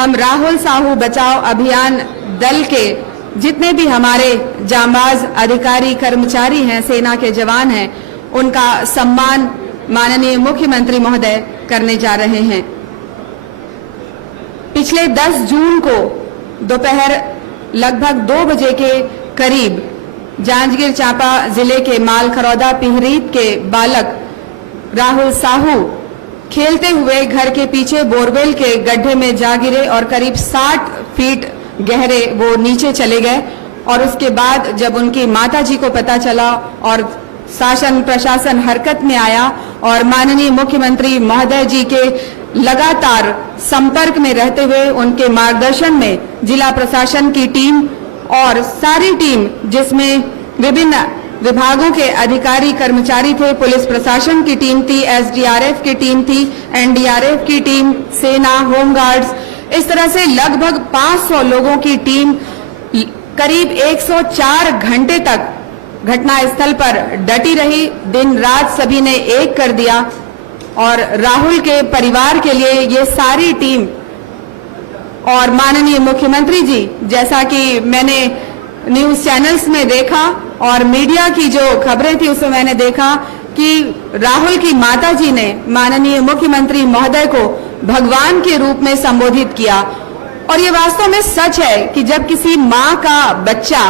हम राहुल साहू बचाओ अभियान दल के जितने भी हमारे जांबाज अधिकारी कर्मचारी हैं, सेना के जवान हैं, उनका सम्मान माननीय मुख्यमंत्री महोदय करने जा रहे हैं। पिछले 10 जून को दोपहर लगभग 2 बजे के करीब जांजगीर चांपा जिले के मालखरौदा पिहरीत के बालक राहुल साहू खेलते हुए घर के पीछे बोरवेल के गड्ढे में जा गिरे और करीब 60 फीट गहरे वो नीचे चले गए। और उसके बाद जब उनकी माताजी को पता चला और शासन प्रशासन हरकत में आया और माननीय मुख्यमंत्री महोदय जी के लगातार संपर्क में रहते हुए उनके मार्गदर्शन में जिला प्रशासन की टीम और सारी टीम, जिसमें विभिन्न विभागों के अधिकारी कर्मचारी थे, पुलिस प्रशासन की टीम थी, एसडीआरएफ की टीम थी, एनडीआरएफ की टीम, सेना, होमगार्ड्स, इस तरह से लगभग 500 लोगों की टीम करीब 104 घंटे तक घटनास्थल पर डटी रही। दिन रात सभी ने एक कर दिया और राहुल के परिवार के लिए ये सारी टीम और माननीय मुख्यमंत्री जी, जैसा कि मैंने न्यूज चैनल्स में देखा और मीडिया की जो खबरें थी उसमें मैंने देखा कि राहुल की माताजी ने माननीय मुख्यमंत्री महोदय को भगवान के रूप में संबोधित किया। और ये वास्तव में सच है कि जब किसी माँ का बच्चा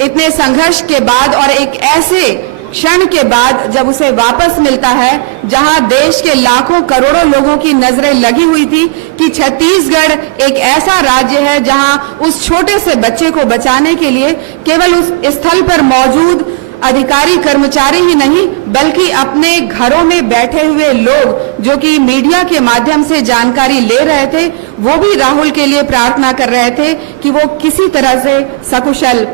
इतने संघर्ष के बाद और एक ऐसे क्षण के बाद जब उसे वापस मिलता है जहां देश के लाखों करोड़ों लोगों की नजरें लगी हुई थी कि छत्तीसगढ़ एक ऐसा राज्य है जहां उस छोटे से बच्चे को बचाने के लिए केवल उस स्थल पर मौजूद अधिकारी कर्मचारी ही नहीं बल्कि अपने घरों में बैठे हुए लोग जो कि मीडिया के माध्यम से जानकारी ले रहे थे, वो भी राहुल के लिए प्रार्थना कर रहे थे कि वो किसी तरह से सकुशल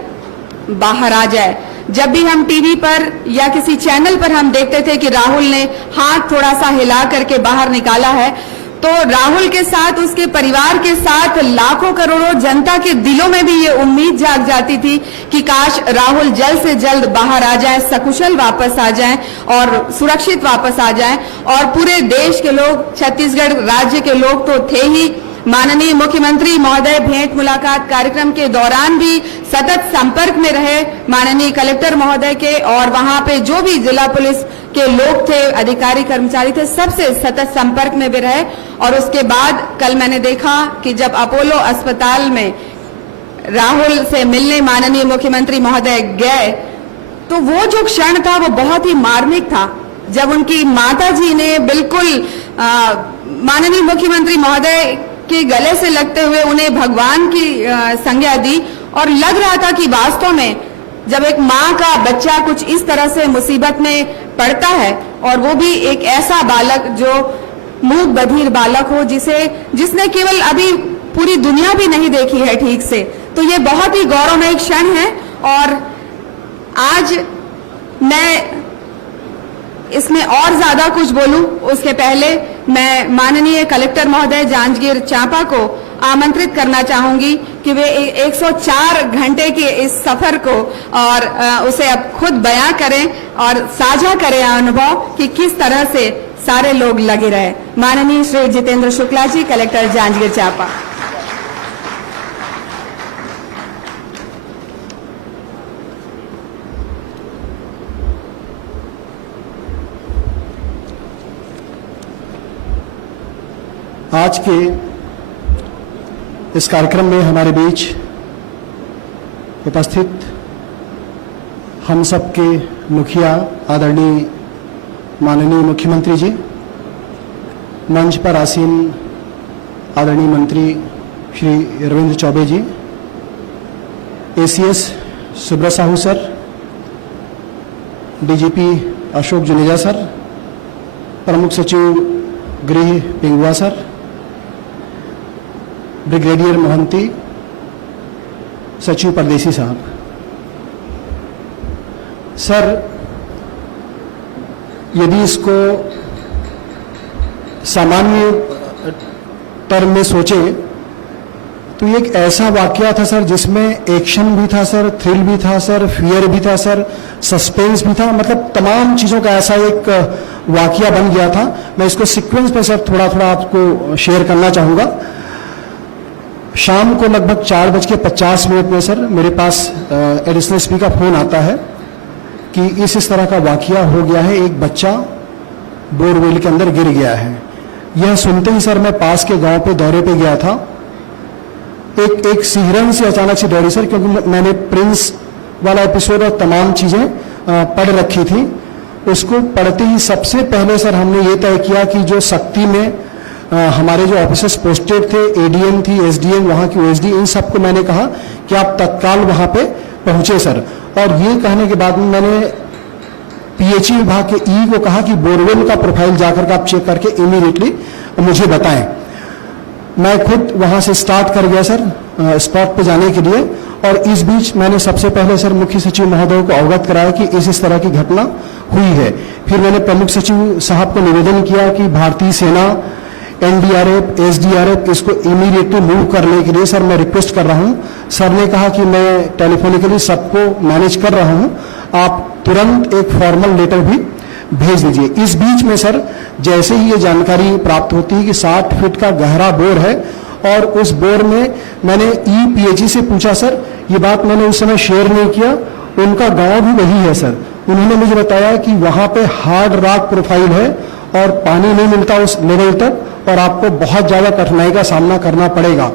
बाहर आ जाए। जब भी हम टीवी पर या किसी चैनल पर हम देखते थे कि राहुल ने हाथ थोड़ा सा हिला करके बाहर निकाला है, तो राहुल के साथ उसके परिवार के साथ लाखों करोड़ों जनता के दिलों में भी ये उम्मीद जाग जाती थी कि काश राहुल जल्द से जल्द बाहर आ जाए, सकुशल वापस आ जाए और सुरक्षित वापस आ जाए। और पूरे देश के लोग, छत्तीसगढ़ राज्य के लोग तो थे ही, माननीय मुख्यमंत्री महोदय भेंट मुलाकात कार्यक्रम के दौरान भी सतत संपर्क में रहे माननीय कलेक्टर महोदय के, और वहां पे जो भी जिला पुलिस के लोग थे, अधिकारी कर्मचारी थे, सबसे सतत संपर्क में भी रहे। और उसके बाद कल मैंने देखा कि जब अपोलो अस्पताल में राहुल से मिलने माननीय मुख्यमंत्री महोदय गए तो वो जो क्षण था वो बहुत ही मार्मिक था, जब उनकी माताजी ने बिल्कुल माननीय मुख्यमंत्री महोदय के गले से लगते हुए उन्हें भगवान की संज्ञा दी। और लग रहा था कि वास्तव में जब एक माँ का बच्चा कुछ इस तरह से मुसीबत में पड़ता है और वो भी एक ऐसा बालक जो मूक बधिर बालक हो, जिसने केवल अभी पूरी दुनिया भी नहीं देखी है ठीक से, तो ये बहुत ही गौरवमय क्षण है। और आज मैं इसमें और ज्यादा कुछ बोलूं उसके पहले मैं माननीय कलेक्टर महोदय जांजगीर चांपा को आमंत्रित करना चाहूंगी कि वे 104 घंटे के इस सफर को और उसे अब खुद बयां करें और साझा करें अनुभव कि किस तरह से सारे लोग लगे रहे। माननीय श्री जितेंद्र शुक्ला जी, कलेक्टर जांजगीर चांपा। आज के इस कार्यक्रम में हमारे बीच उपस्थित हम सबके मुखिया आदरणीय माननीय मुख्यमंत्री जी, मंच पर आसीन आदरणीय मंत्री Shri Ravindra Choubey ji, ACS Subrat Sahu sir, DGP Ashok Juneja sir, प्रमुख सचिव गृह पिंगुआ सर, ब्रिगेडियर मोहंती, सचिव परदेसी साहब। सर, यदि इसको सामान्य टर्म में सोचे तो ये एक ऐसा वाकया था सर जिसमें एक्शन भी था सर, थ्रिल भी था सर, फियर भी था सर, सस्पेंस भी था, मतलब तमाम चीज़ों का ऐसा एक वाकया बन गया था। मैं इसको सीक्वेंस पे सर थोड़ा थोड़ा आपको शेयर करना चाहूँगा। शाम को लगभग 4:50 में सर मेरे पास एडिशनल एसपी का फोन आता है कि इस तरह का वाकया हो गया है, एक बच्चा बोरवेल के अंदर गिर गया है। यह सुनते ही सर मैं पास के गांव पे दौरे पे गया था। एक सिहरन से अचानक से दौड़ी सर, क्योंकि मैंने प्रिंस वाला एपिसोड और तमाम चीजें पढ़ रखी थी। उसको पढ़ते ही सबसे पहले सर हमने ये तय किया कि जो शक्ति में हमारे जो ऑफिसर्स पोस्टेड थे, एडीएम थी, एसडीएम, वहां की ओएसडी, इन सबको मैंने कहा कि आप तत्काल वहां पे पहुंचे सर। और ये कहने के बाद में मैंने पीएचई विभाग के ई को कहा कि बोरवेल का प्रोफाइल जाकर के आप चेक करके इमीडिएटली मुझे बताएं। मैं खुद वहां से स्टार्ट कर गया सर स्पॉट पे जाने के लिए। और इस बीच मैंने सबसे पहले सर मुख्य सचिव महोदय को अवगत कराया कि इस तरह की घटना हुई है। फिर मैंने प्रमुख सचिव साहब को निवेदन किया कि भारतीय सेना, एनडीआरएफ, एसडीआरएफ इसको इमीडिएटली मूव करने के लिए सर मैं रिक्वेस्ट कर रहा हूं। सर ने कहा कि मैं टेलीफोनिकली सबको मैनेज कर रहा हूं, आप तुरंत एक फॉर्मल लेटर भी भेज दीजिए। इस बीच में सर जैसे ही ये जानकारी प्राप्त होती है कि 60 फीट का गहरा बोर है और उस बोर में मैंने ईपीएचई से पूछा सर, ये बात मैंने उस समय शेयर नहीं किया, उनका गांव भी वही है सर। उन्होंने मुझे बताया कि वहां पे हार्ड रॉक प्रोफाइल है और पानी नहीं मिलता उस लेवल तक और आपको बहुत ज्यादा कठिनाई का सामना करना पड़ेगा।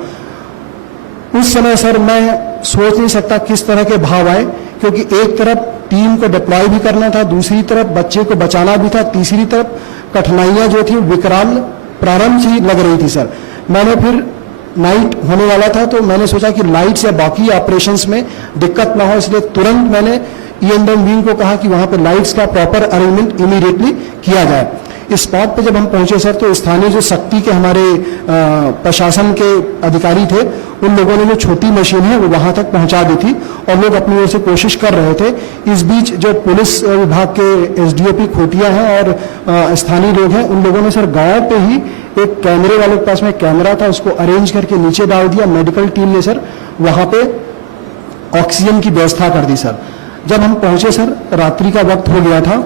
उस समय सर मैं सोच नहीं सकता किस तरह के भाव आए, क्योंकि एक तरफ टीम को डिप्लॉय भी करना था, दूसरी तरफ बच्चे को बचाना भी था, तीसरी तरफ कठिनाइयां जो थी विकराल प्रारंभ से ही लग रही थी सर। मैंने फिर नाइट होने वाला था तो मैंने सोचा कि लाइट्स या बाकी ऑपरेशंस में दिक्कत ना हो, इसलिए तुरंत मैंने ईएनडीएम विंग को कहा कि वहां पे लाइट्स का प्रॉपर अरेंजमेंट इमीडिएटली किया जाए। इस स्पॉट पे जब हम पहुंचे सर तो स्थानीय जो शक्ति के हमारे प्रशासन के अधिकारी थे, उन लोगों ने जो छोटी मशीन है वो वहां तक पहुंचा दी थी और लोग अपनी ओर से कोशिश कर रहे थे। इस बीच जो पुलिस विभाग के एसडीओपी खोटिया हैं और स्थानीय लोग हैं, उन लोगों ने सर गांव पे ही एक कैमरे वाले के पास में कैमरा था, उसको अरेंज करके नीचे डाल दिया। मेडिकल टीम ने सर वहां पे ऑक्सीजन की व्यवस्था कर दी सर। जब हम पहुंचे सर रात्रि का वक्त हो गया था।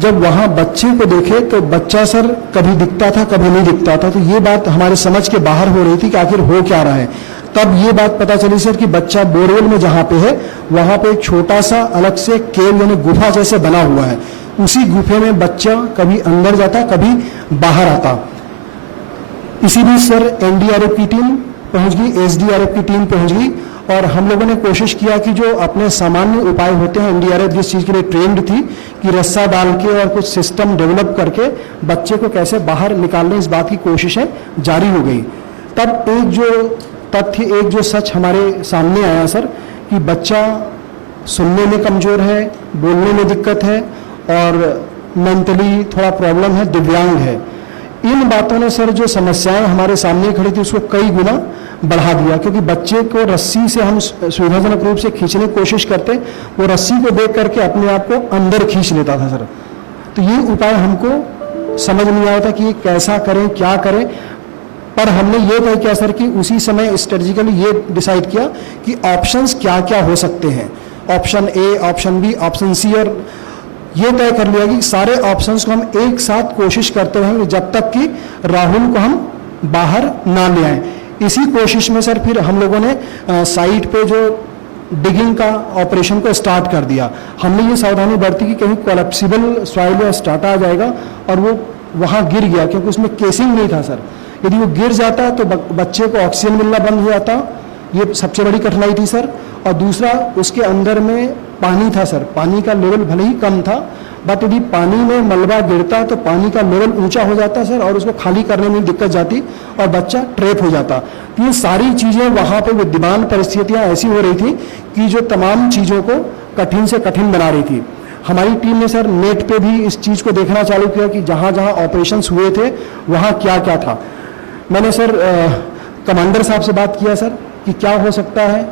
जब वहां बच्चे को देखे तो बच्चा सर कभी दिखता था कभी नहीं दिखता था, तो ये बात हमारे समझ के बाहर हो रही थी कि आखिर हो क्या रहा है। तब ये बात पता चली सर कि बच्चा बोरवेल में जहां पे है वहां पे एक छोटा सा अलग से केव यानी गुफा जैसे बना हुआ है, उसी गुफे में बच्चा कभी अंदर जाता कभी बाहर आता। इसी बीच सर एनडीआरएफ की टीम पहुंच गई, एसडीआरएफ की टीम पहुंच गई और हम लोगों ने कोशिश किया कि जो अपने सामान्य उपाय होते हैं, एनडीआरएफ जिस चीज के लिए ट्रेंड थी कि रस्सा डाल के और कुछ सिस्टम डेवलप करके बच्चे को कैसे बाहर निकालने, इस बात की कोशिशें जारी हो गई। तब एक जो तथ्य, एक जो सच हमारे सामने आया सर कि बच्चा सुनने में कमजोर है, बोलने में दिक्कत है और मेंटली थोड़ा प्रॉब्लम है, दिव्यांग है। इन बातों ने सर जो समस्याएं हमारे सामने खड़ी थी उसको कई गुना बढ़ा दिया, क्योंकि बच्चे को रस्सी से हम सुविधाजनक रूप से खींचने की कोशिश करते, वो रस्सी को देख करके अपने आप को अंदर खींच लेता था सर। तो ये उपाय हमको समझ नहीं आया था कि ये कैसा करें, क्या करें। पर हमने ये तय किया सर कि उसी समय स्ट्रेटेजिकली ये डिसाइड किया कि ऑप्शंस क्या क्या हो सकते हैं, option A, option B, option C, और ये तय कर लिया कि सारे ऑप्शंस को हम एक साथ कोशिश करते रहेंगे जब तक कि राहुल को हम बाहर ना ले आए। इसी कोशिश में सर फिर हम लोगों ने साइट पे जो डिगिंग का ऑपरेशन को स्टार्ट कर दिया। हमने ये सावधानी बरती कि कहीं कोलैप्सिबल सॉइल या स्टार्टा आ जाएगा और वो वहां गिर गया, क्योंकि उसमें केसिंग नहीं था सर। यदि वो गिर जाता तो बच्चे को ऑक्सीजन मिलना बंद हो जाता, ये सबसे बड़ी कठिनाई थी सर। और दूसरा, उसके अंदर में पानी था सर, पानी का लेवल भले ही कम था, बट यदि पानी में मलबा गिरता तो पानी का लेवल ऊंचा हो जाता सर और उसको खाली करने में दिक्कत जाती और बच्चा ट्रैप हो जाता। तो ये सारी चीजें वहां पे विद्यमान परिस्थितियां ऐसी हो रही थी कि जो तमाम चीजों को कठिन से कठिन बना रही थी। हमारी टीम ने सर नेट पे भी इस चीज को देखना चालू किया कि जहां जहां ऑपरेशंस हुए थे वहां क्या क्या था। मैंने सर कमांडर साहब से बात किया सर कि क्या हो सकता है।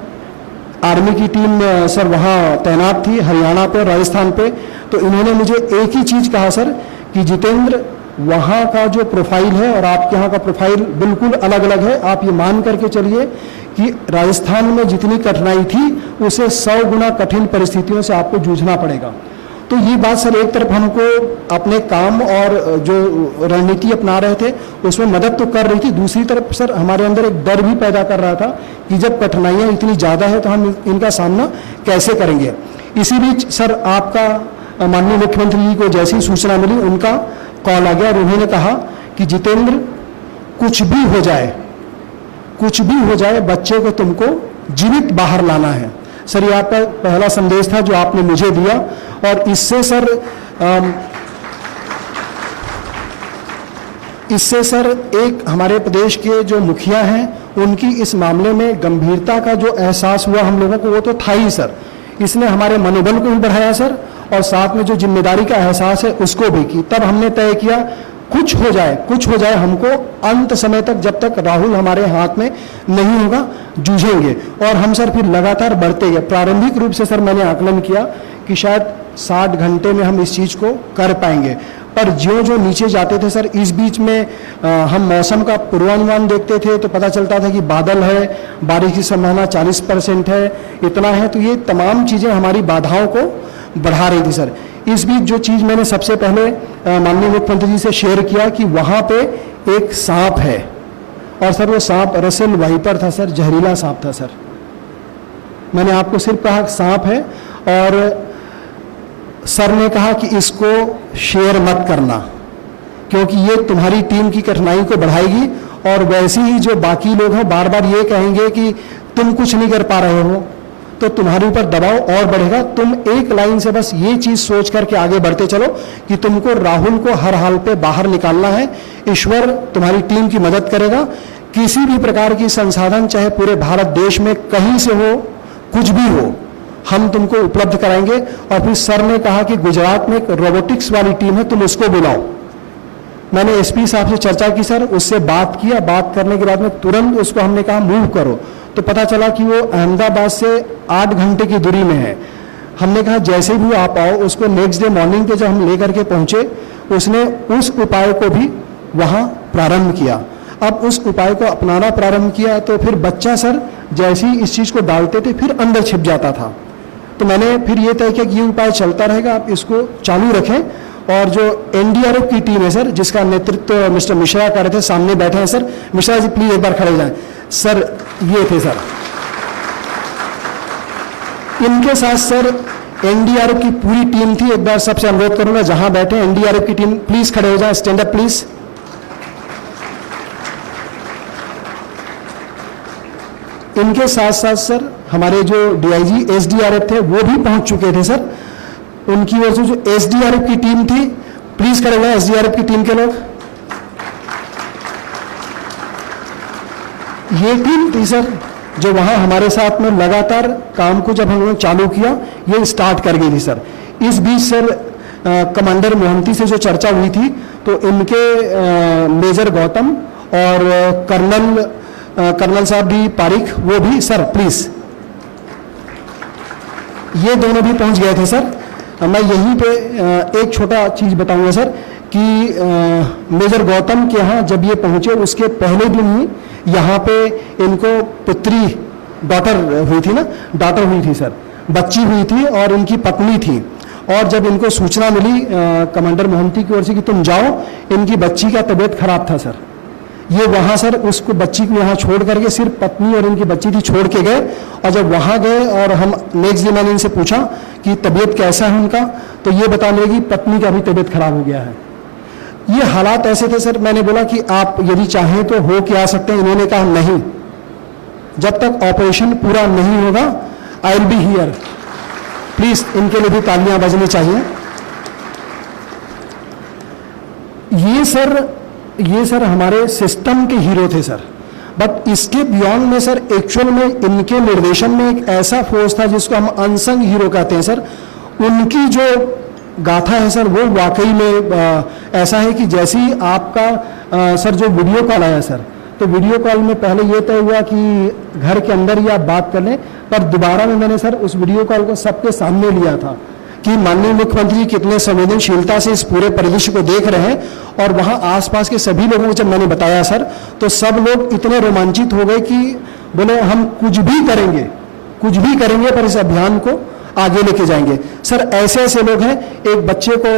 आर्मी की टीम सर वहाँ तैनात थी हरियाणा पे, राजस्थान पे, तो इन्होंने मुझे एक ही चीज कहा सर कि जितेंद्र, वहाँ का जो प्रोफाइल है और आपके यहाँ का प्रोफाइल बिल्कुल अलग अलग है। आप ये मान करके चलिए कि राजस्थान में जितनी कठिनाई थी उसे 100 गुना कठिन परिस्थितियों से आपको जूझना पड़ेगा। तो ये बात सर एक तरफ हमको अपने काम और जो रणनीति अपना रहे थे उसमें मदद तो कर रही थी, दूसरी तरफ सर हमारे अंदर एक डर भी पैदा कर रहा था कि जब कठिनाइयाँ इतनी ज़्यादा है तो हम इनका सामना कैसे करेंगे। इसी बीच सर आपका माननीय मुख्यमंत्री जी को जैसी सूचना मिली उनका कॉल आ गया और उन्होंने कहा कि जितेंद्र कुछ भी हो जाए बच्चे को तुमको जीवित बाहर लाना है। सर ये आपका पहला संदेश था जो आपने मुझे दिया और इससे सर एक हमारे प्रदेश के जो मुखिया हैं उनकी इस मामले में गंभीरता का जो एहसास हुआ हम लोगों को वो तो था ही सर। इसने हमारे मनोबल को भी बढ़ाया सर और साथ में जो जिम्मेदारी का एहसास है उसको भी की। तब हमने तय किया कुछ हो जाए हमको अंत समय तक जब तक राहुल हमारे हाथ में नहीं होगा जूझेंगे। और हम सर फिर लगातार बढ़ते गए। प्रारंभिक रूप से सर मैंने आकलन किया कि शायद 60 घंटे में हम इस चीज़ को कर पाएंगे, पर जो नीचे जाते थे सर इस बीच में हम मौसम का पूर्वानुमान देखते थे तो पता चलता था कि बादल है, बारिश की संभावना 40% है, इतना है। तो ये तमाम चीज़ें हमारी बाधाओं को बढ़ा रही थी सर। इस बीच जो चीज़ मैंने सबसे पहले माननीय मुख्यमंत्री जी से शेयर किया कि वहाँ पे एक सांप है और सर वो सांप रसेल वाइपर था सर, जहरीला सांप था सर। मैंने आपको सिर्फ कहा सांप है और सर ने कहा कि इसको शेयर मत करना क्योंकि ये तुम्हारी टीम की कठिनाई को बढ़ाएगी और वैसे ही जो बाकी लोग हैं बार बार ये कहेंगे कि तुम कुछ नहीं कर पा रहे हो तो तुम्हारे ऊपर दबाव और बढ़ेगा। तुम एक लाइन से बस ये चीज सोच करके आगे बढ़ते चलो कि तुमको राहुल को हर हाल पे बाहर निकालना है। ईश्वर तुम्हारी टीम की मदद करेगा। किसी भी प्रकार की संसाधन चाहे पूरे भारत देश में कहीं से हो, कुछ भी हो, हम तुमको उपलब्ध कराएंगे। और फिर सर ने कहा कि गुजरात में एक रोबोटिक्स वाली टीम है, तुम उसको बुलाओ। मैंने एसपी साहब से चर्चा की सर, उससे बात किया। बात करने के बाद में तुरंत उसको हमने कहा मूव करो, तो पता चला कि वो अहमदाबाद से 8 घंटे की दूरी में है। हमने कहा जैसे भी आप आओ। उसको नेक्स्ट डे मॉर्निंग पे जब हम लेकर के पहुंचे उसने उस उपाय को भी वहां प्रारंभ किया। अब उस उपाय को अपनाना प्रारंभ किया तो फिर बच्चा सर जैसे ही इस चीज को डालते थे फिर अंदर छिप जाता था। तो मैंने फिर ये तय किया कि ये उपाय चलता रहेगा, आप इसको चालू रखें। और जो एनडीआरएफ की टीम है सर, जिसका नेतृत्व मिस्टर मिश्रा कर रहे थे, सामने बैठे हैं सर। मिश्रा जी प्लीज एक बार खड़े हो जाएं सर। ये थे सर, इनके साथ सर एनडीआरएफ की पूरी टीम थी। एक बार सबसे अनुरोध करूंगा जहां बैठे एनडीआरएफ की टीम प्लीज खड़े हो जाएं, स्टैंड अप प्लीज। इनके साथ साथ सर हमारे जो डीआईजी एसडीआरएफ थे वो भी पहुंच चुके थे सर। उनकी वजह से जो एसडीआरएफ की टीम थी, प्लीज खड़े हुए एसडीआरएफ की टीम के लोग। ये टीम थी सर जो वहां हमारे साथ में लगातार काम को जब हमने चालू किया ये स्टार्ट कर गई थी सर। इस बीच सर कमांडर मोहंती से जो चर्चा हुई थी तो इनके मेजर गौतम और कर्नल साहब भी पारिक, वो भी सर प्लीज, ये दोनों भी पहुंच गए थे सर। मैं यहीं पे एक छोटा चीज बताऊंगा सर कि मेजर गौतम के यहाँ जब ये पहुंचे उसके पहले दिन ही यहाँ पे इनको पुत्री डॉटर हुई थी सर, बच्ची हुई थी और इनकी पत्नी थी। और जब इनको सूचना मिली कमांडर मोहंती की ओर से कि तुम जाओ, इनकी बच्ची का तबीयत खराब था सर। ये वहां सर उसको बच्ची को यहाँ छोड़ करके सिर्फ पत्नी और इनकी बच्ची थी छोड़ के गए। और जब वहां गए और हम नेक्स्ट डे मैंने इनसे पूछा कि तबीयत कैसा है उनका, तो ये बता लगी पत्नी का भी तबीयत खराब हो गया है। ये हालात ऐसे थे सर। मैंने बोला कि आप यदि चाहें तो हो के आ सकते हैं। इन्होंने कहा नहीं, जब तक ऑपरेशन पूरा नहीं होगा I will be here. Please इनके लिए भी तालियां बजनी चाहिए। ये सर हमारे सिस्टम के हीरो थे सर। बट इसके बियॉन्ड में सर एक्चुअल में इनके निर्देशन में एक ऐसा फोर्स था जिसको हम अनसंग हीरो कहते हैं सर। उनकी जो गाथा है सर वो वाकई में ऐसा है कि जैसे ही आपका सर जो वीडियो कॉल आया सर, तो वीडियो कॉल में पहले ये तय हुआ कि घर के अंदर ही आप बात कर लें, पर दोबारा में मैंने सर उस वीडियो कॉल को सबके सामने लिया था कि माननीय मुख्यमंत्री कितने संवेदनशीलता से इस पूरे परिदृश्य को देख रहे हैं। और वहां आसपास के सभी लोगों को जब मैंने बताया सर, तो सब लोग इतने रोमांचित हो गए कि बोले हम कुछ भी करेंगे पर इस अभियान को आगे लेके जाएंगे। सर ऐसे ऐसे लोग हैं, एक बच्चे को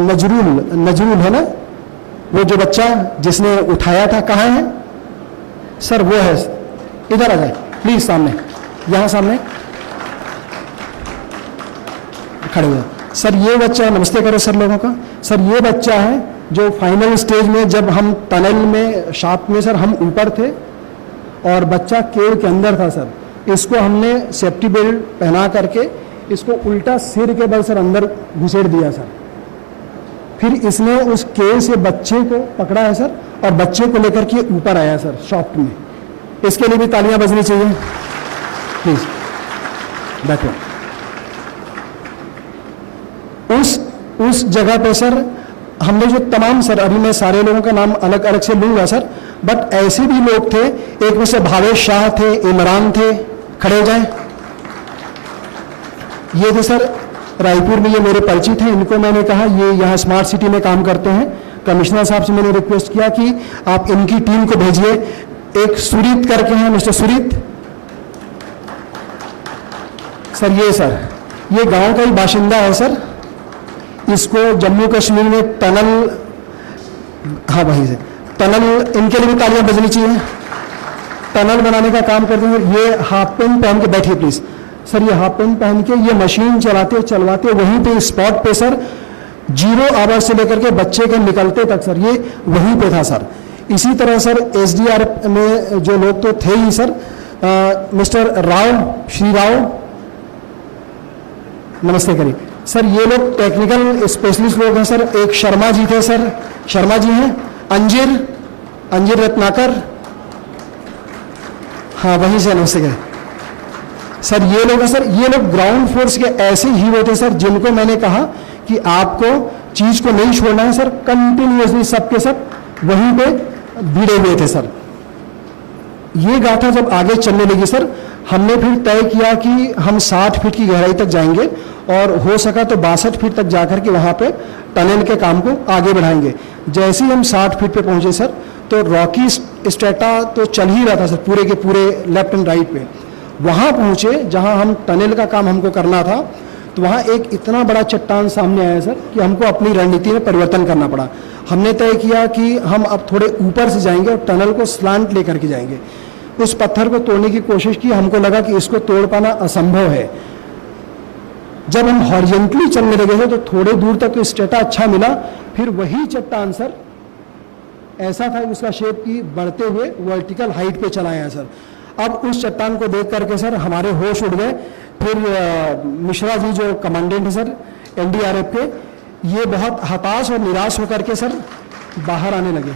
नजरुल है ना, वो जो बच्चा जिसने उठाया था, कहाँ है सर? वो है, इधर आ जाए प्लीज, सामने, यहां सामने खड़े हुए सर। ये बच्चा, नमस्ते करो सर लोगों का। सर ये बच्चा है जो फाइनल स्टेज में, जब हम टनल में शाफ्ट में सर हम ऊपर थे और बच्चा केव के अंदर था सर, इसको हमने सेफ्टी बेल्ट पहना करके इसको उल्टा सिर के बल सर अंदर घुसेड़ दिया सर। फिर इसने उस केव से बच्चे को पकड़ा है सर और बच्चे को लेकर के ऊपर आया सर शाफ्ट में। इसके लिए भी तालियां बजनी चाहिए, प्लीज बैठो। उस जगह पे सर हमने जो तमाम सर, अभी मैं सारे लोगों का नाम अलग अलग से लूंगा सर, बट ऐसे भी लोग थे, एक में से भावेश शाह थे, इमरान थे, खड़े हो जाएं। ये थे सर रायपुर में, ये मेरे परिचित हैं, इनको मैंने कहा ये यहाँ स्मार्ट सिटी में काम करते हैं। कमिश्नर साहब से मैंने रिक्वेस्ट किया कि आप इनकी टीम को भेजिए। एक सुरीत करके हैं, मिस्टर सुरीत सर, ये गांव का ही बाशिंदा है सर। इसको जम्मू कश्मीर में टनल, हाँ वहीं से टनल, इनके लिए भी तालियां बजनी चाहिए। टनल बनाने का काम करते हैं। ये हाफ पेंट पहन के बैठिए प्लीज सर, ये हाफ पेंट पहन के ये मशीन चलवाते वहीं पे स्पॉट पे सर, 0 आवर से लेकर के बच्चे के निकलते तक सर ये वहीं पे था सर। इसी तरह सर SDRF में जो लोग तो थे ही सर, मिस्टर राव, श्री राव, नमस्ते करिए सर। ये लोग टेक्निकल स्पेशलिस्ट लोग हैं सर। एक शर्मा जी थे सर, शर्मा जी हैं। अंजिर रत्नाकर, हाँ वहीं से, नमस्ते करिए सर। ये लोग हैं सर, ये लोग ग्राउंड फोर्स के ऐसे हीरो थे सर, जिनको मैंने कहा कि आपको चीज को नहीं छोड़ना है सर, कंटिन्यूअसली सबके सब वहीं पे भिड़े हुए थे सर। ये गाथा जब आगे चलने लगी सर, हमने फिर तय किया कि हम 60 फीट की गहराई तक जाएंगे और हो सका तो 62 फीट तक जाकर के वहां पे टनल के काम को आगे बढ़ाएंगे। जैसे ही हम 60 फीट पे पहुंचे सर, तो रॉकी स्ट्रेटा तो चल ही रहा था सर, पूरे के पूरे लेफ्ट एंड राइट पे। वहां पहुंचे जहां हम टनल का काम हमको करना था, तो वहां एक इतना बड़ा चट्टान सामने आया सर कि हमको अपनी रणनीति में परिवर्तन करना पड़ा। हमने तय किया कि हम अब थोड़े ऊपर से जाएंगे और टनल को स्लांट लेकर के जाएंगे। उस पत्थर को तोड़ने की कोशिश की, हमको लगा कि इसको तोड़ पाना असंभव है। जब हम हॉरिजॉन्टली चलने लगे थे तो थोड़े दूर तक तो स्टेटा अच्छा मिला, फिर वही चट्टान सर ऐसा था उसका शेप की बढ़ते हुए वर्टिकल हाइट पे चला आया सर। अब उस चट्टान को देख करके सर हमारे होश उड़ गए। फिर मिश्रा जी जो कमांडेंट है सर NDRF के, ये बहुत हताश और निराश होकर के सर बाहर आने लगे।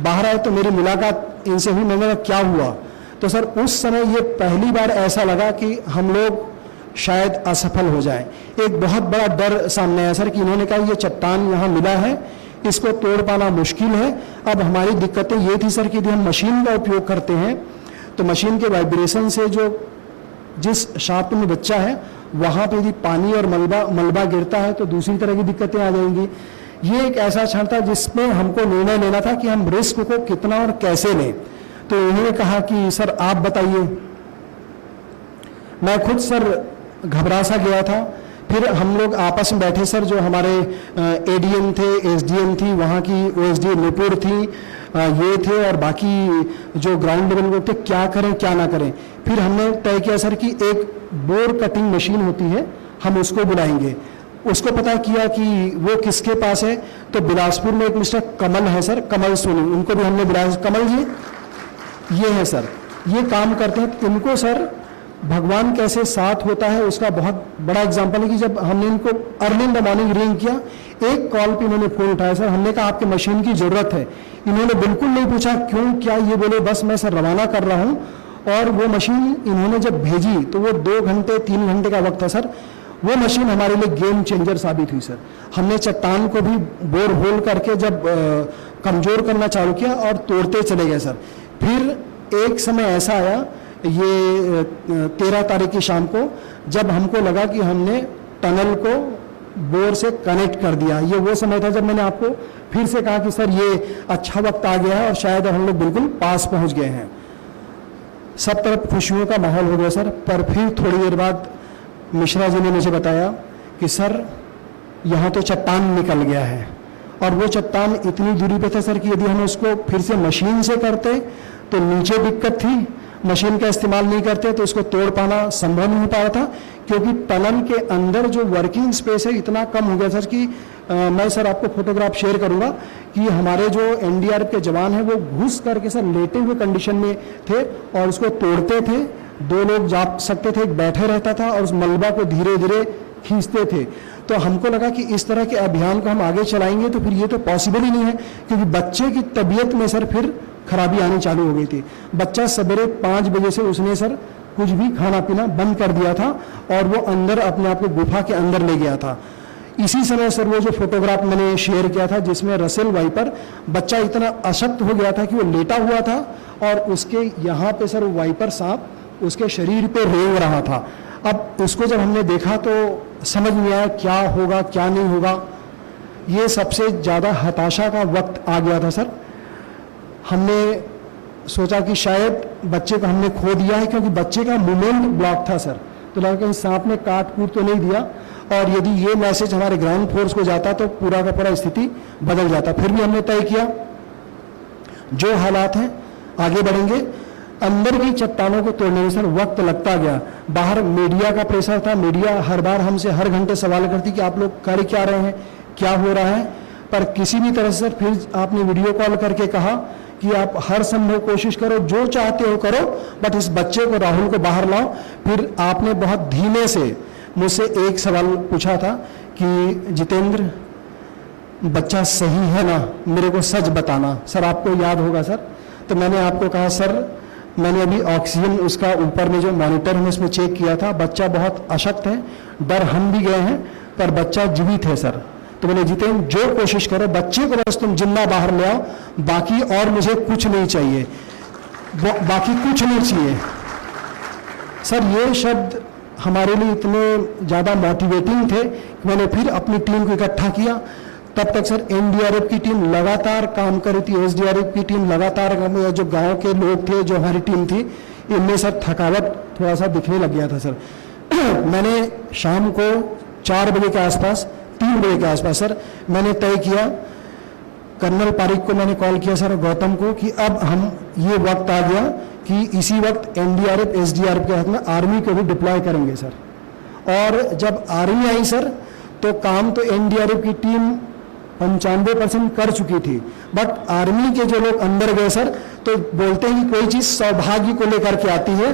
बाहर आए तो मेरी मुलाकात इनसे हुई, मैंने कहा क्या हुआ? तो सर उस समय ये पहली बार ऐसा लगा कि हम लोग शायद असफल हो जाए। एक बहुत बड़ा डर सामने आया सर कि इन्होंने कहा ये चट्टान यहाँ मिला है, इसको तोड़ पाना मुश्किल है। अब हमारी दिक्कतें ये थी सर कि यदि हम मशीन का उपयोग करते हैं तो मशीन के वाइब्रेशन से जो जिस शाफ्ट में बच्चा है वहां पे यदि पानी और मलबा गिरता है तो दूसरी तरह की दिक्कतें आ जाएंगी। ये एक ऐसा क्षण था जिसमें हमको निर्णय लेना था कि हम रिस्क को कितना और कैसे लें। तो उन्होंने कहा कि सर आप बताइए। मैं खुद सर घबरा सा गया था। फिर हम लोग आपस में बैठे सर, जो हमारे ADM थे, SDM थी, वहाँ की OSD नुपुर थी, ये थे और बाकी जो ग्राउंड लेवल लोग थे, क्या करें क्या ना करें। फिर हमने तय किया सर कि एक बोर कटिंग मशीन होती है, हम उसको बुलाएंगे। उसको पता किया कि वो किसके पास है, तो बिलासपुर में एक मिस्टर कमल है सर, कमल सोनी, उनको भी हमने बुलाया। कमल जी ये है सर, ये काम करते हैं। इनको सर भगवान कैसे साथ होता है उसका बहुत बड़ा एग्जांपल है कि जब हमने इनको early in the morning ring किया, एक कॉल पे इन्होंने फोन उठाया सर। हमने कहा आपके मशीन की जरूरत है। इन्होंने बिल्कुल नहीं पूछा क्यों क्या, ये बोले बस मैं सर रवाना कर रहा हूँ। और वो मशीन इन्होंने जब भेजी तो वो 2 घंटे 3 घंटे का वक्त था सर। वो मशीन हमारे लिए गेम चेंजर साबित हुई सर। हमने चट्टान को भी बोर होल करके जब कमजोर करना चालू किया और तोड़ते चले गए सर। फिर एक समय ऐसा आया, ये 13 तारीख की शाम को, जब हमको लगा कि हमने टनल को बोर से कनेक्ट कर दिया। ये वो समय था जब मैंने आपको फिर से कहा कि सर ये अच्छा वक्त आ गया है और शायद हम लोग बिल्कुल पास पहुंच गए हैं। सब तरफ खुशियों का माहौल हो गया सर। पर फिर थोड़ी देर बाद मिश्रा जी ने मुझे बताया कि सर यहाँ तो चट्टान निकल गया है, और वो चट्टान इतनी दूरी पे था सर कि यदि हम उसको फिर से मशीन से करते तो नीचे दिक्कत थी, मशीन का इस्तेमाल नहीं करते तो इसको तोड़ पाना संभव नहीं हो पा रहा था, क्योंकि टनल के अंदर जो वर्किंग स्पेस है इतना कम हो गया सर कि मैं सर आपको फोटोग्राफ शेयर करूंगा कि हमारे जो एनडीआरएफ के जवान हैं वो घुस करके सर लेटे हुए कंडीशन में थे और उसको तोड़ते थे। 2 लोग जा सकते थे, एक बैठे रहता था और उस मलबा को धीरे धीरे खींचते थे। तो हमको लगा कि इस तरह के अभियान को हम आगे चलाएंगे तो फिर ये तो पॉसिबल ही नहीं है, क्योंकि बच्चे की तबीयत में सर फिर खराबी आनी चालू हो गई थी। बच्चा सवेरे 5 बजे से उसने सर कुछ भी खाना पीना बंद कर दिया था और वो अंदर अपने आप को गुफा के अंदर ले गया था। इसी समय सर वो जो फोटोग्राफ मैंने शेयर किया था जिसमें रसेल वाइपर बच्चा इतना अशक्त हो गया था कि वो लेटा हुआ था और उसके यहाँ पे सर वाइपर सांप उसके शरीर पे रेंग रहा था। अब उसको जब हमने देखा तो समझ नहीं आया क्या होगा क्या नहीं होगा। ये सबसे ज़्यादा हताशा का वक्त आ गया था सर। हमने सोचा कि शायद बच्चे को हमने खो दिया है, क्योंकि बच्चे का मूवमेंट ब्लॉक था सर। तो लगा कि सांप ने काट कूट तो नहीं दिया, और यदि ये मैसेज हमारे ग्राउंड फोर्स को जाता तो पूरा का पूरा स्थिति बदल जाता। फिर भी हमने तय किया जो हालात हैं आगे बढ़ेंगे। अंदर की चट्टानों को तोड़ने में सर वक्त लगता गया। बाहर मीडिया का प्रेशर था, मीडिया हर बार हमसे हर घंटे सवाल करती कि आप लोग कर क्या रहे हैं, क्या हो रहा है, पर किसी भी तरह से सर फिर आपने वीडियो कॉल करके कहा कि आप हर संभव कोशिश करो, जो चाहते हो करो, बट इस बच्चे को, राहुल को बाहर लाओ। फिर आपने बहुत धीमे से मुझसे एक सवाल पूछा था कि जितेंद्र बच्चा सही है ना, मेरे को सच बताना। सर आपको याद होगा सर, तो मैंने आपको कहा सर मैंने अभी ऑक्सीजन उसका ऊपर में जो मॉनिटर है उसमें चेक किया था, बच्चा बहुत अशक्त है, डर हम भी गए हैं, पर बच्चा जीवित है सर। तो मैंने जितेंद्र जो कोशिश करो, बच्चे को बस तुम जिंदा बाहर ले आओ, बाकी और मुझे कुछ नहीं चाहिए, बाकी कुछ नहीं चाहिए। सर ये शब्द हमारे लिए इतने ज़्यादा मोटिवेटिंग थे कि मैंने फिर अपनी टीम को इकट्ठा किया। तब तक सर एनडीआरएफ की टीम लगातार काम कर रही थी, एसडीआरएफ की टीम लगातार, जो गांव के लोग थे, जो हमारी टीम थी, इनमें सर थकावट थोड़ा सा दिखने लग गया था सर। मैंने शाम को 4 बजे के आसपास, 3 बजे के आसपास सर मैंने तय किया, कर्नल पारिक को मैंने कॉल किया सर, गौतम को, कि अब हम ये वक्त आ गया कि इसी वक्त एनडीआरएफ एसडीआरएफ के हाथ में आर्मी को भी डिप्लॉय करेंगे सर। और जब आर्मी आई सर तो काम तो एनडीआरएफ की टीम 95% कर चुकी थी, बट आर्मी के जो लोग अंदर गए सर तो बोलते हैं कि कोई चीज सौभाग्य को लेकर के आती है।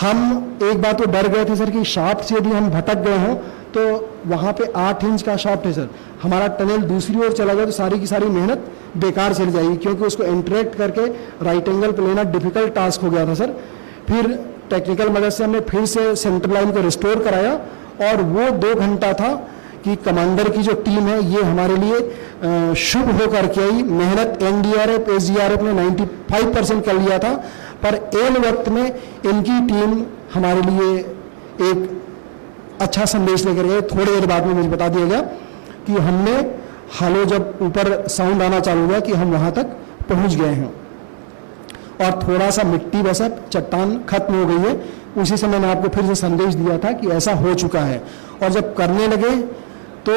हम एक बात तो डर गए थे सर कि शाफ्ट से यदि हम भटक गए हों तो वहां पे 8 इंच का शाफ्ट है सर, हमारा टनल दूसरी ओर चला गया तो सारी की सारी मेहनत बेकार चली जाएगी, क्योंकि उसको इंटरेक्ट करके राइट एंगल पे लेना डिफिकल्ट टास्क हो गया था सर। फिर टेक्निकल मदद से हमने फिर से सेंट्रल लाइन को रिस्टोर कराया, और वो 2 घंटा था कि कमांडर की जो टीम है ये हमारे लिए शुभ होकर के आई। मेहनत एनडीआरएफ एसडीआरएफ ने 95% कर लिया था, पर एन वक्त में इनकी टीम हमारे लिए एक अच्छा संदेश लेकर गए। थोड़ी देर बाद में मुझे बता दिया गया कि हमने हालो, जब ऊपर साउंड आना चालू हुआ कि हम वहां तक पहुंच गए हैं, और थोड़ा सा मिट्टी वैसा चट्टान खत्म हो गई है। उसी समय मैंने आपको फिर से संदेश दिया था कि ऐसा हो चुका है। और जब करने लगे तो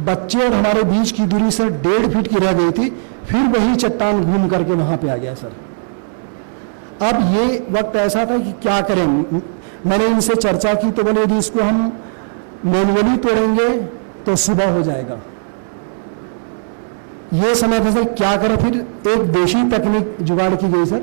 बच्चे और हमारे बीच की दूरी सर 1.5 फीट की रह गई थी, फिर वही चट्टान घूम करके वहां पे आ गया सर। अब ये वक्त ऐसा था कि क्या करें। मैंने इनसे चर्चा की तो बोले यदि इसको हम मैनुअली तोड़ेंगे तो सुबह हो जाएगा। ये समय था सर क्या करें। फिर एक देशी तकनीक जुगाड़ की गई सर।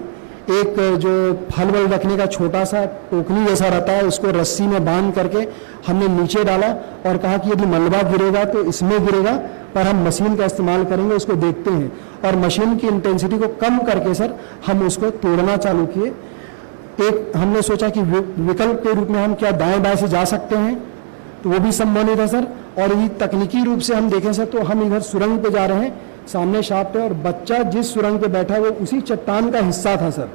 एक जो फल वल रखने का छोटा सा टोकनी जैसा रहता है, उसको रस्सी में बांध करके हमने नीचे डाला और कहा कि यदि मलबा गिरेगा तो इसमें गिरेगा, पर हम मशीन का इस्तेमाल करेंगे, उसको देखते हैं। और मशीन की इंटेंसिटी को कम करके सर हम उसको तोड़ना चालू किए। एक हमने सोचा कि विकल्प के रूप में हम क्या दाएं बाएं से जा सकते हैं, तो वो भी संभव नहीं था सर। और यदि तकनीकी रूप से हम देखें सर तो हम इधर सुरंग पे जा रहे हैं, सामने शाफ्ट है, और बच्चा जिस सुरंग पे बैठा है वो उसी चट्टान का हिस्सा था सर,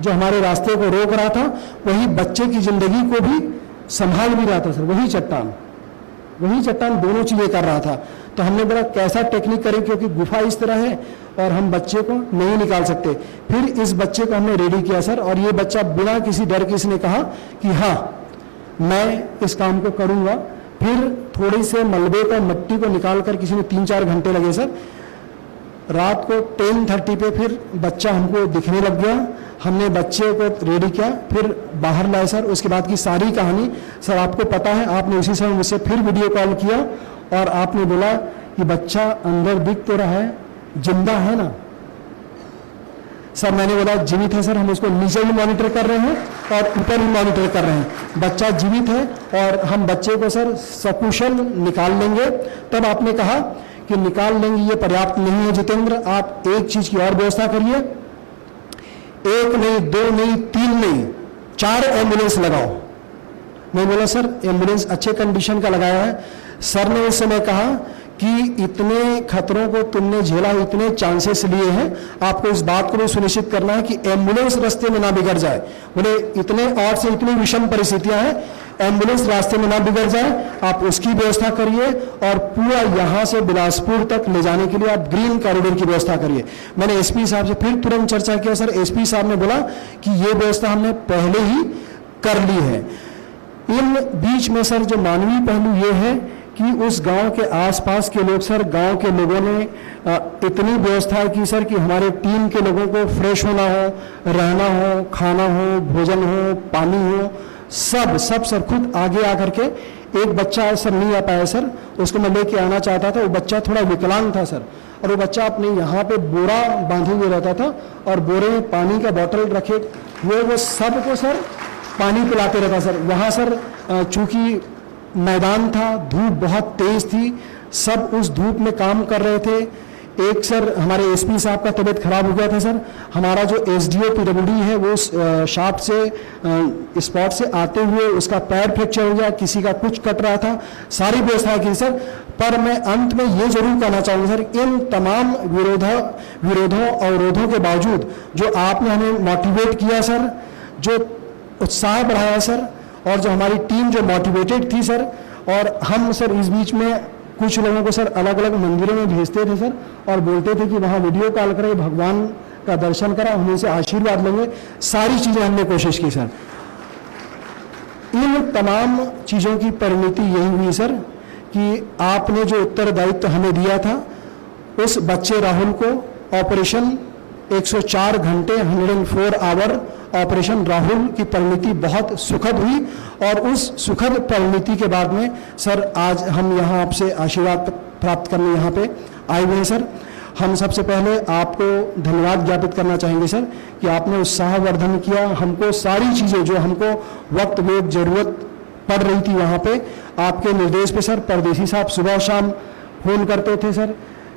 जो हमारे रास्ते को रोक रहा था। वही बच्चे की जिंदगी को भी संभाल भी रहा था सर, वही चट्टान दोनों चीजें कर रहा था। तो हमने बोला कैसा टेक्निक करें, क्योंकि गुफा इस तरह है और हम बच्चे को नहीं निकाल सकते। फिर इस बच्चे को हमने रेडी किया सर, और ये बच्चा बिना किसी डर के इसने कहा कि हाँ मैं इस काम को करूंगा। फिर थोड़ी से मलबे को, मिट्टी को निकाल कर किसी ने 3-4 घंटे लगे सर। रात को 10:30 पे फिर बच्चा हमको दिखने लग गया। हमने बच्चे को रेडी किया, फिर बाहर लाए सर। उसके बाद की सारी कहानी सर आपको पता है। आपने उसी समय मुझसे फिर वीडियो कॉल किया और आपने बोला कि बच्चा अंदर दिख तो रहा है, जिंदा है ना सर? मैंने बोला जीवित है सर, हम उसको नीचे भी मॉनिटर कर रहे हैं और ऊपर भी मॉनिटर कर रहे हैं। बच्चा जीवित है और हम बच्चे को सर सकुशल निकाल लेंगे। तब आपने कहा कि निकाल लेंगे ये पर्याप्त नहीं है जितेंद्र, आप एक चीज की और व्यवस्था करिए। 1 नहीं, 2 नहीं, 3 नहीं, 4 एम्बुलेंस लगाओ। मैं बोला सर एम्बुलेंस अच्छे कंडीशन का लगाया है। सर ने उस समय कहा कि इतने खतरों को तुमने झेला, इतने चांसेस लिए हैं, आपको इस बात को भी सुनिश्चित करना है कि एम्बुलेंस रास्ते में ना बिगड़ जाए। बोले इतने और से इतनी विषम परिस्थितियां हैं, एम्बुलेंस रास्ते में ना बिगड़ जाए, आप उसकी व्यवस्था करिए और पूरा यहां से बिलासपुर तक ले जाने के लिए आप ग्रीन कॉरिडोर की व्यवस्था करिए। मैंने एसपी साहब से फिर तुरंत चर्चा किया सर। एसपी साहब ने बोला कि ये व्यवस्था हमने पहले ही कर ली है। इन बीच में सर जो मानवीय पहलू ये है कि उस गांव के आसपास के लोग सर, गांव के लोगों ने इतनी व्यवस्था की सर कि हमारे टीम के लोगों को फ्रेश होना हो, रहना हो, खाना हो, भोजन हो, पानी हो, सब सर खुद आगे आकर के। एक बच्चा सर नहीं आ पाया सर, उसको मैं लेके आना चाहता था। वो बच्चा थोड़ा विकलांग था सर, और वो बच्चा अपने यहाँ पे बोरा बांधे हुए रहता था और बोरे में पानी का बोतल रखे हुए वो सबको सर पानी पिलाते रहता सर। वहाँ सर चूंकि मैदान था, धूप बहुत तेज थी, सब उस धूप में काम कर रहे थे। एक सर हमारे एसपी साहब का तबीयत खराब हो गया था सर। हमारा जो एसडीओ पीडब्ल्यूडी है वो शाफ्ट से स्पॉट से आते हुए उसका पैर फ्रैक्चर हो गया, किसी का कुछ कट रहा था, सारी व्यवस्था की सर। पर मैं अंत में ये जरूर कहना चाहूंगा सर, इन तमाम विरोधों अवरोधों के बावजूद जो आपने हमें मोटिवेट किया सर, जो उत्साह बढ़ाया सर, और जो हमारी टीम जो मोटिवेटेड थी सर, और हम सर इस बीच में कुछ लोगों को सर अलग अलग मंदिरों में भेजते थे सर और बोलते थे कि वहाँ वीडियो कॉल करें, भगवान का दर्शन करा, हम उनसे आशीर्वाद लेंगे। सारी चीज़ें हमने कोशिश की सर। इन तमाम चीज़ों की परिणति यही हुई सर कि आपने जो उत्तरदायित्व हमें दिया था, उस बच्चे राहुल को ऑपरेशन 104 घंटे 104 आवर ऑपरेशन राहुल की परिणति बहुत सुखद हुई। और उस सुखद परिणति के बाद में सर आज हम यहाँ आपसे आशीर्वाद प्राप्त करने यहाँ पे आए हुए हैं सर। हम सबसे पहले आपको धन्यवाद ज्ञापित करना चाहेंगे सर कि आपने उत्साहवर्धन किया। हमको सारी चीज़ें जो हमको वक्त में जरूरत पड़ रही थी वहाँ पे, आपके निर्देश पे सर परदेसी साहब सुबह शाम फोन करते थे सर,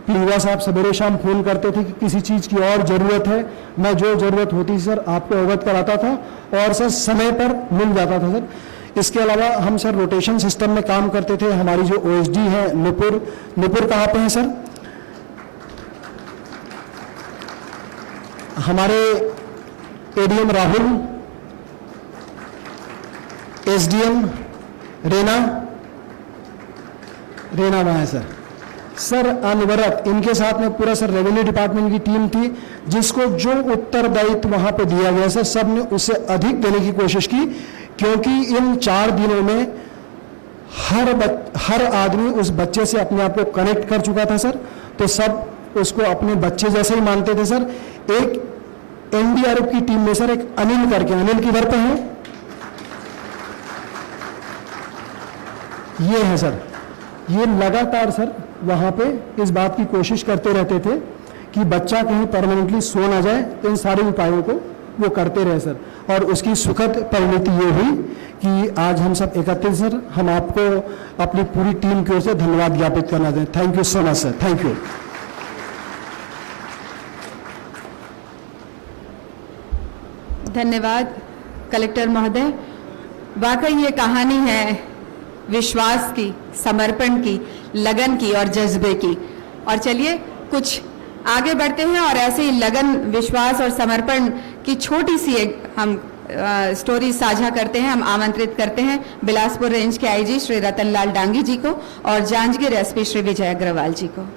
पीवा साहब सवेरे शाम फोन करते थे कि किसी चीज़ की और ज़रूरत है। मैं जो ज़रूरत होती सर आपको अवगत कराता था और सर समय पर मिल जाता था सर। इसके अलावा हम सर रोटेशन सिस्टम में काम करते थे। हमारी जो ओएसडी है नुपुर कहाँ पे है सर? हमारे एडीएम राहुल, एसडीएम रेना वहाँ है सर अनवरत इनके साथ में पूरा सर रेवेन्यू डिपार्टमेंट की टीम थी, जिसको जो उत्तरदायित्व वहां पे दिया गया सर सब ने उससे अधिक देने की कोशिश की, क्योंकि इन 4 दिनों में हर आदमी उस बच्चे से अपने आप को कनेक्ट कर चुका था सर। तो सब उसको अपने बच्चे जैसे ही मानते थे सर। एक एनडीआरएफ की टीम में सर एक अनिल करके, अनिल किधर पे है? ये है सर। ये लगातार सर वहाँ पे इस बात की कोशिश करते रहते थे कि बच्चा कहीं परमानेंटली सो ना जाए। इन सारे उपायों को वो करते रहे सर, और उसकी सुखद परिणति ये हुई कि आज हम सब एकत्रित सर। हम आपको अपनी पूरी टीम की ओर से धन्यवाद ज्ञापित करना चाहते हैं। Thank you so much sir, thank you. धन्यवाद कलेक्टर महोदय। वाकई ये कहानी है विश्वास की, समर्पण की, लगन की और जज्बे की। और चलिए कुछ आगे बढ़ते हैं और ऐसे ही लगन, विश्वास और समर्पण की छोटी सी एक हम स्टोरी साझा करते हैं। हम आमंत्रित करते हैं बिलासपुर रेंज के आईजी श्री रतनलाल डांगी जी को और जांजगीर एसपी श्री विजय अग्रवाल जी को।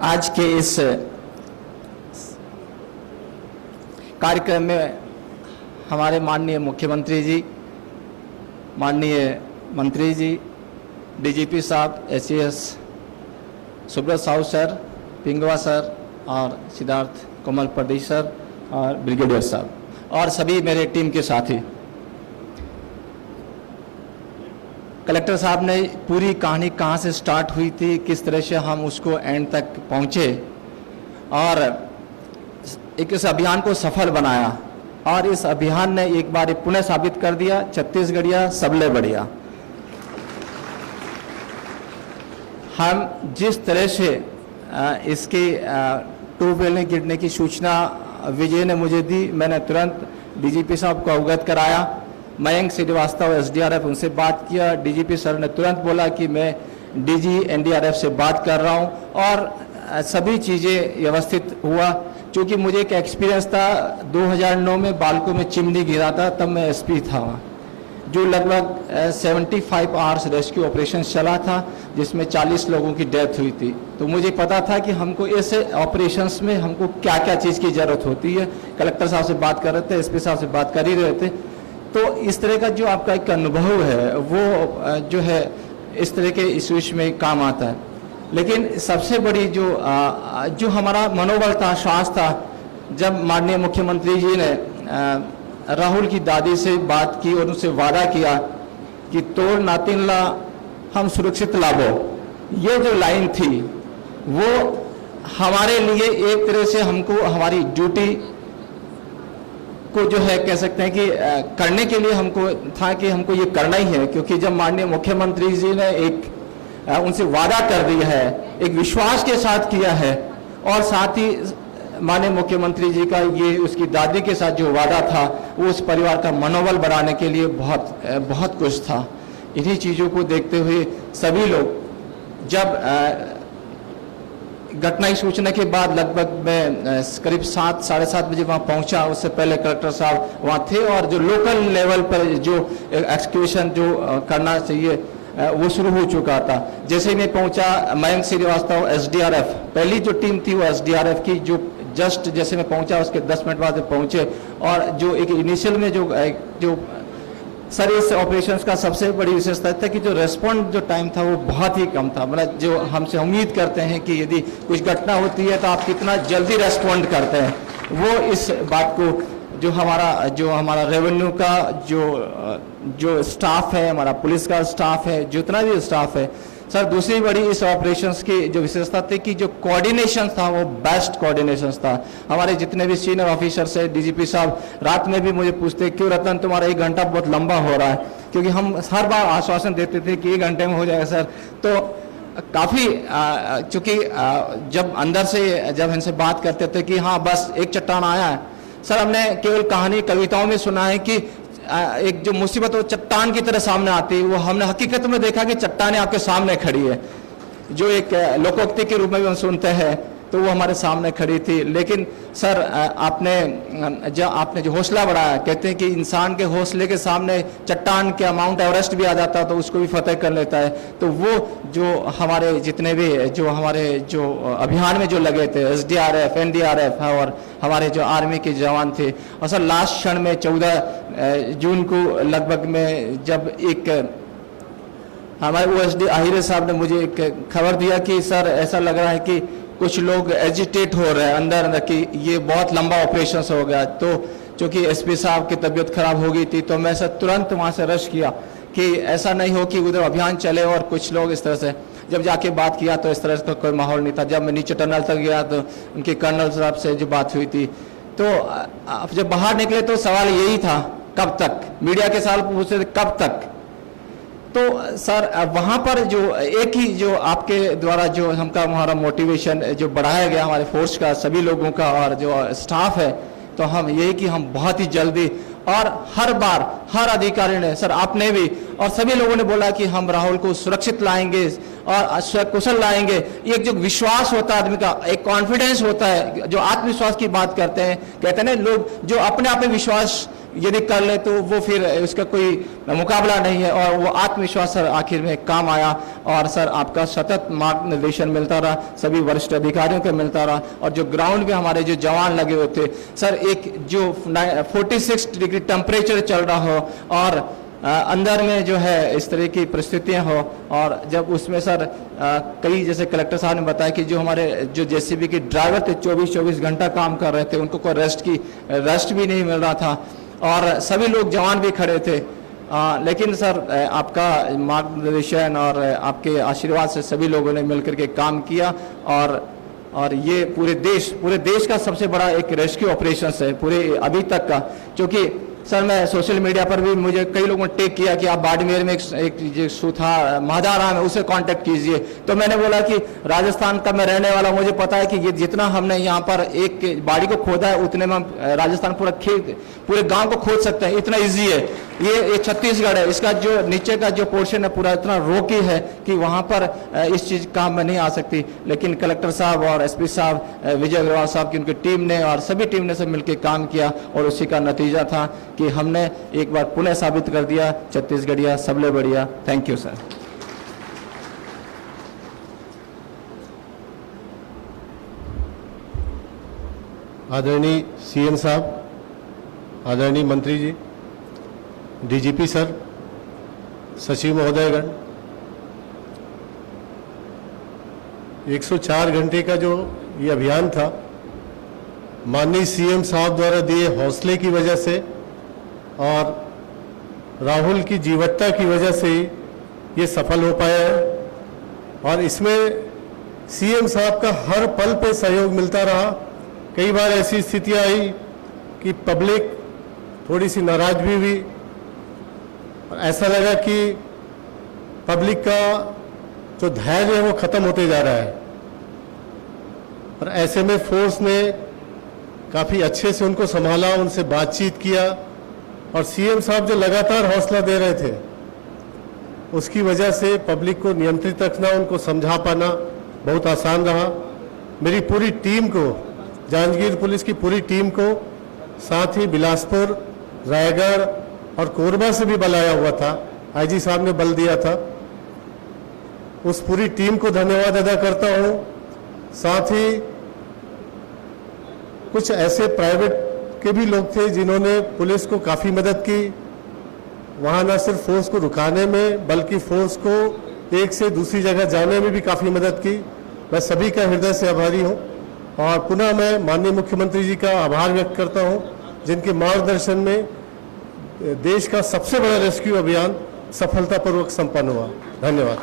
आज के इस कार्यक्रम में हमारे माननीय मुख्यमंत्री जी, माननीय मंत्री जी, डीजीपी साहब, SS Subrat Sahu sir, पिंगवा sir और सिद्धार्थ कोमल पटेल सर और ब्रिगेडियर साहब और सभी मेरे टीम के साथी। कलेक्टर साहब ने पूरी कहानी कहाँ से स्टार्ट हुई थी, किस तरह से हम उसको एंड तक पहुँचे और एक इस अभियान को सफल बनाया और इस अभियान ने एक बार पुनः साबित कर दिया, छत्तीसगढ़िया सबले बढ़िया। हम जिस तरह से इसके ट्यूबवेल में गिरने की सूचना विजय ने मुझे दी, मैंने तुरंत डीजीपी साहब को अवगत कराया। मयंक श्रीवास्तव एसडीआरएफ, उनसे बात किया। डीजीपी सर ने तुरंत बोला कि मैं डीजी एनडीआरएफ से बात कर रहा हूं और सभी चीज़ें व्यवस्थित हुआ। क्योंकि मुझे एक एक्सपीरियंस था, 2009 में बालको में चिमनी गिरा था, तब मैं एसपी था वहाँ, जो लगभग 75 आवर्स रेस्क्यू ऑपरेशन चला था जिसमें 40 लोगों की डेथ हुई थी। तो मुझे पता था कि हमको ऐसे ऑपरेशंस में हमको क्या क्या चीज़ की ज़रूरत होती है। कलेक्टर साहब से बात कर रहे थे, एसपी साहब से बात कर ही रहे थे। तो इस तरह का जो आपका एक अनुभव है वो जो है इस तरह के इश्यूज में काम आता है। लेकिन सबसे बड़ी जो हमारा मनोबल था, साहस था, जब माननीय मुख्यमंत्री जी ने राहुल की दादी से बात की और उनसे वादा किया कि तोड़ नातिनला हम सुरक्षित लाभो, ये जो लाइन थी वो हमारे लिए एक तरह से हमको हमारी ड्यूटी को जो है कह सकते हैं कि करने के लिए हमको था कि हमको ये करना ही है। क्योंकि जब माननीय मुख्यमंत्री जी ने एक उनसे वादा कर दिया है, एक विश्वास के साथ किया है और साथ ही माननीय मुख्यमंत्री जी का ये उसकी दादी के साथ जो वादा था वो उस परिवार का मनोबल बढ़ाने के लिए बहुत कुछ था। इन्हीं चीज़ों को देखते हुए सभी लोग जब घटना की सूचना के बाद लगभग मैं करीब 7 साढ़े 7 बजे वहाँ पहुँचा, उससे पहले कलेक्टर साहब वहाँ थे और जो लोकल लेवल पर जो एक्सक्यूशन जो करना चाहिए वो शुरू हो चुका था। जैसे ही मैं पहुँचा, मयंक श्रीवास्तव एसडीआरएफ, पहली जो टीम थी वो एसडीआरएफ की, जो जस्ट जैसे मैं पहुँचा उसके 10 मिनट बाद पहुँचे और जो एक इनिशियल में जो सर इस ऑपरेशंस का सबसे बड़ी विशेषता था कि जो रेस्पॉन्ड जो टाइम था वो बहुत ही कम था। मतलब जो हमसे उम्मीद करते हैं कि यदि कुछ घटना होती है तो आप कितना जल्दी रेस्पॉन्ड करते हैं, वो इस बात को जो हमारा रेवेन्यू का जो स्टाफ है, हमारा पुलिस का स्टाफ है, जितना भी स्टाफ है सर, दूसरी बड़ी इस ऑपरेशंस की जो विशेषता थी कि जो कोऑर्डिनेशन था वो बेस्ट कोऑर्डिनेशन था। हमारे जितने भी सीनियर ऑफिसर्स है, डीजीपी साहब रात में भी मुझे पूछते क्यों रतन तुम्हारा 1 घंटा बहुत लंबा हो रहा है, क्योंकि हम हर बार आश्वासन देते थे कि 1 घंटे में हो जाएगा सर। तो काफ़ी चूँकि जब अंदर से जब इनसे बात करते थे कि हाँ बस एक चट्टान आया है, सर हमने केवल कहानी कविताओं में सुना है कि एक जो मुसीबत वो चट्टान की तरह सामने आती है, वो हमने हकीकत में देखा कि चट्टानें आपके सामने खड़ी है। जो एक लोकोक्ति के रूप में भी हम सुनते हैं तो वो हमारे सामने खड़ी थी। लेकिन सर आपने जो हौसला बढ़ाया, कहते हैं कि इंसान के हौसले के सामने चट्टान के माउंट एवरेस्ट भी आ जाता तो उसको भी फतेह कर लेता है। तो वो जो हमारे जितने भी जो हमारे जो अभियान में जो लगे थे, एसडीआरएफ, एनडीआरएफ और हमारे जो आर्मी के जवान थे, और सर लास्ट क्षण में 14 जून को लगभग में जब एक हमारे ओएसडी आहिरे साहब ने मुझे एक खबर दिया कि सर ऐसा लग रहा है कि कुछ लोग एजिटेट हो रहे हैं अंदर कि ये बहुत लंबा ऑपरेशन हो गया। तो चूँकि एसपी साहब की तबीयत खराब हो गई थी तो मैं सर तुरंत वहाँ से रश किया कि ऐसा नहीं हो कि उधर अभियान चले और कुछ लोग इस तरह से। जब जाके बात किया तो इस तरह का कोई माहौल नहीं था। जब मैं नीचे टनल तक गया तो उनके कर्नल साहब से जो बात हुई थी, तो जब बाहर निकले तो सवाल यही था कब तक, मीडिया के साथ पूछते थे कब तक। तो सर वहाँ पर जो एक ही जो आपके द्वारा जो हमारा मोटिवेशन जो बढ़ाया गया हमारे फोर्स का, सभी लोगों का और जो स्टाफ है, तो हम यही कि हम बहुत ही जल्दी और हर बार हर अधिकारी ने, सर आपने भी और सभी लोगों ने बोला कि हम राहुल को सुरक्षित लाएंगे और कुशल लाएंगे। एक जो विश्वास होता है आदमी का, एक कॉन्फिडेंस होता है, जो आत्मविश्वास की बात करते हैं, कहते हैं ना लोग, जो अपने आप में विश्वास यदि कर ले तो वो फिर उसका कोई मुकाबला नहीं है, और वो आत्मविश्वास सर आखिर में काम आया। और सर आपका सतत मार्गदर्शन मिलता रहा, सभी वरिष्ठ अधिकारियों को मिलता रहा, और जो ग्राउंड पे हमारे जो जवान लगे हुए थे सर, एक जो 46 डिग्री टेम्परेचर चल रहा हो और अंदर में जो है इस तरह की परिस्थितियां हो, और जब उसमें सर कई, जैसे कलेक्टर साहब ने बताया कि जो हमारे जो जेसीबी के ड्राइवर थे 24 घंटा काम कर रहे थे, उनको कोई रेस्ट भी नहीं मिल रहा था, और सभी लोग जवान भी खड़े थे। लेकिन सर आपका मार्गदर्शन और आपके आशीर्वाद से सभी लोगों ने मिलकर के काम किया, और ये पूरे देश का सबसे बड़ा एक रेस्क्यू ऑपरेशन है पूरे अभी तक का। क्योंकि सर मैं सोशल मीडिया पर भी मुझे कई लोगों ने टेक किया कि आप बाड़मेर में एक सुथा महादाराम है, उसे कांटेक्ट कीजिए। तो मैंने बोला कि राजस्थान का मैं रहने वाला, मुझे पता है कि ये जितना हमने यहाँ पर एक बाड़ी को खोदा है उतने में हम राजस्थान पूरे गांव को खोद सकते हैं, इतना इजी है। ये छत्तीसगढ़ है, इसका जो नीचे का जो पोर्शन है पूरा इतना रोकी है कि वहाँ पर इस चीज काम में नहीं आ सकती। लेकिन कलेक्टर साहब और एसपी साहब, विजय अग्रवाल साहब की उनकी टीम ने और सभी टीम ने सब मिलकर काम किया, और उसी का नतीजा था कि हमने एक बार पुनः साबित कर दिया, छत्तीसगढ़िया सबले बढ़िया। Thank you sir. आदरणीय सीएम साहब, आदरणीय मंत्री जी, डीजीपी सर, सचिव महोदयगण, 104 घंटे का जो ये अभियान था, माननीय सीएम साहब द्वारा दिए हौसले की वजह से और राहुल की जीवटता की वजह से ये सफल हो पाया है। और इसमें सीएम साहब का हर पल पे सहयोग मिलता रहा। कई बार ऐसी स्थितियां आई कि पब्लिक थोड़ी सी नाराज भी हुई, ऐसा लगा कि पब्लिक का जो धैर्य है वो खत्म होते जा रहा है, और ऐसे में फोर्स ने काफी अच्छे से उनको संभाला, उनसे बातचीत किया, और सीएम साहब जो लगातार हौसला दे रहे थे उसकी वजह से पब्लिक को नियंत्रित रखना, उनको समझा पाना बहुत आसान रहा। मेरी पूरी टीम को, जांजगीर पुलिस की पूरी टीम को, साथ ही बिलासपुर, रायगढ़ और कोरबा से भी बल आया हुआ था, आईजी साहब ने बल दिया था, उस पूरी टीम को धन्यवाद अदा करता हूं। साथ ही कुछ ऐसे प्राइवेट के भी लोग थे जिन्होंने पुलिस को काफी मदद की, वहां न सिर्फ फोर्स को रुकाने में बल्कि फोर्स को एक से दूसरी जगह जाने में भी काफी मदद की। मैं सभी का हृदय से आभारी हूं, और पुनः मैं माननीय मुख्यमंत्री जी का आभार व्यक्त करता हूं, जिनके मार्गदर्शन में देश का सबसे बड़ा रेस्क्यू अभियान सफलतापूर्वक संपन्न हुआ। धन्यवाद।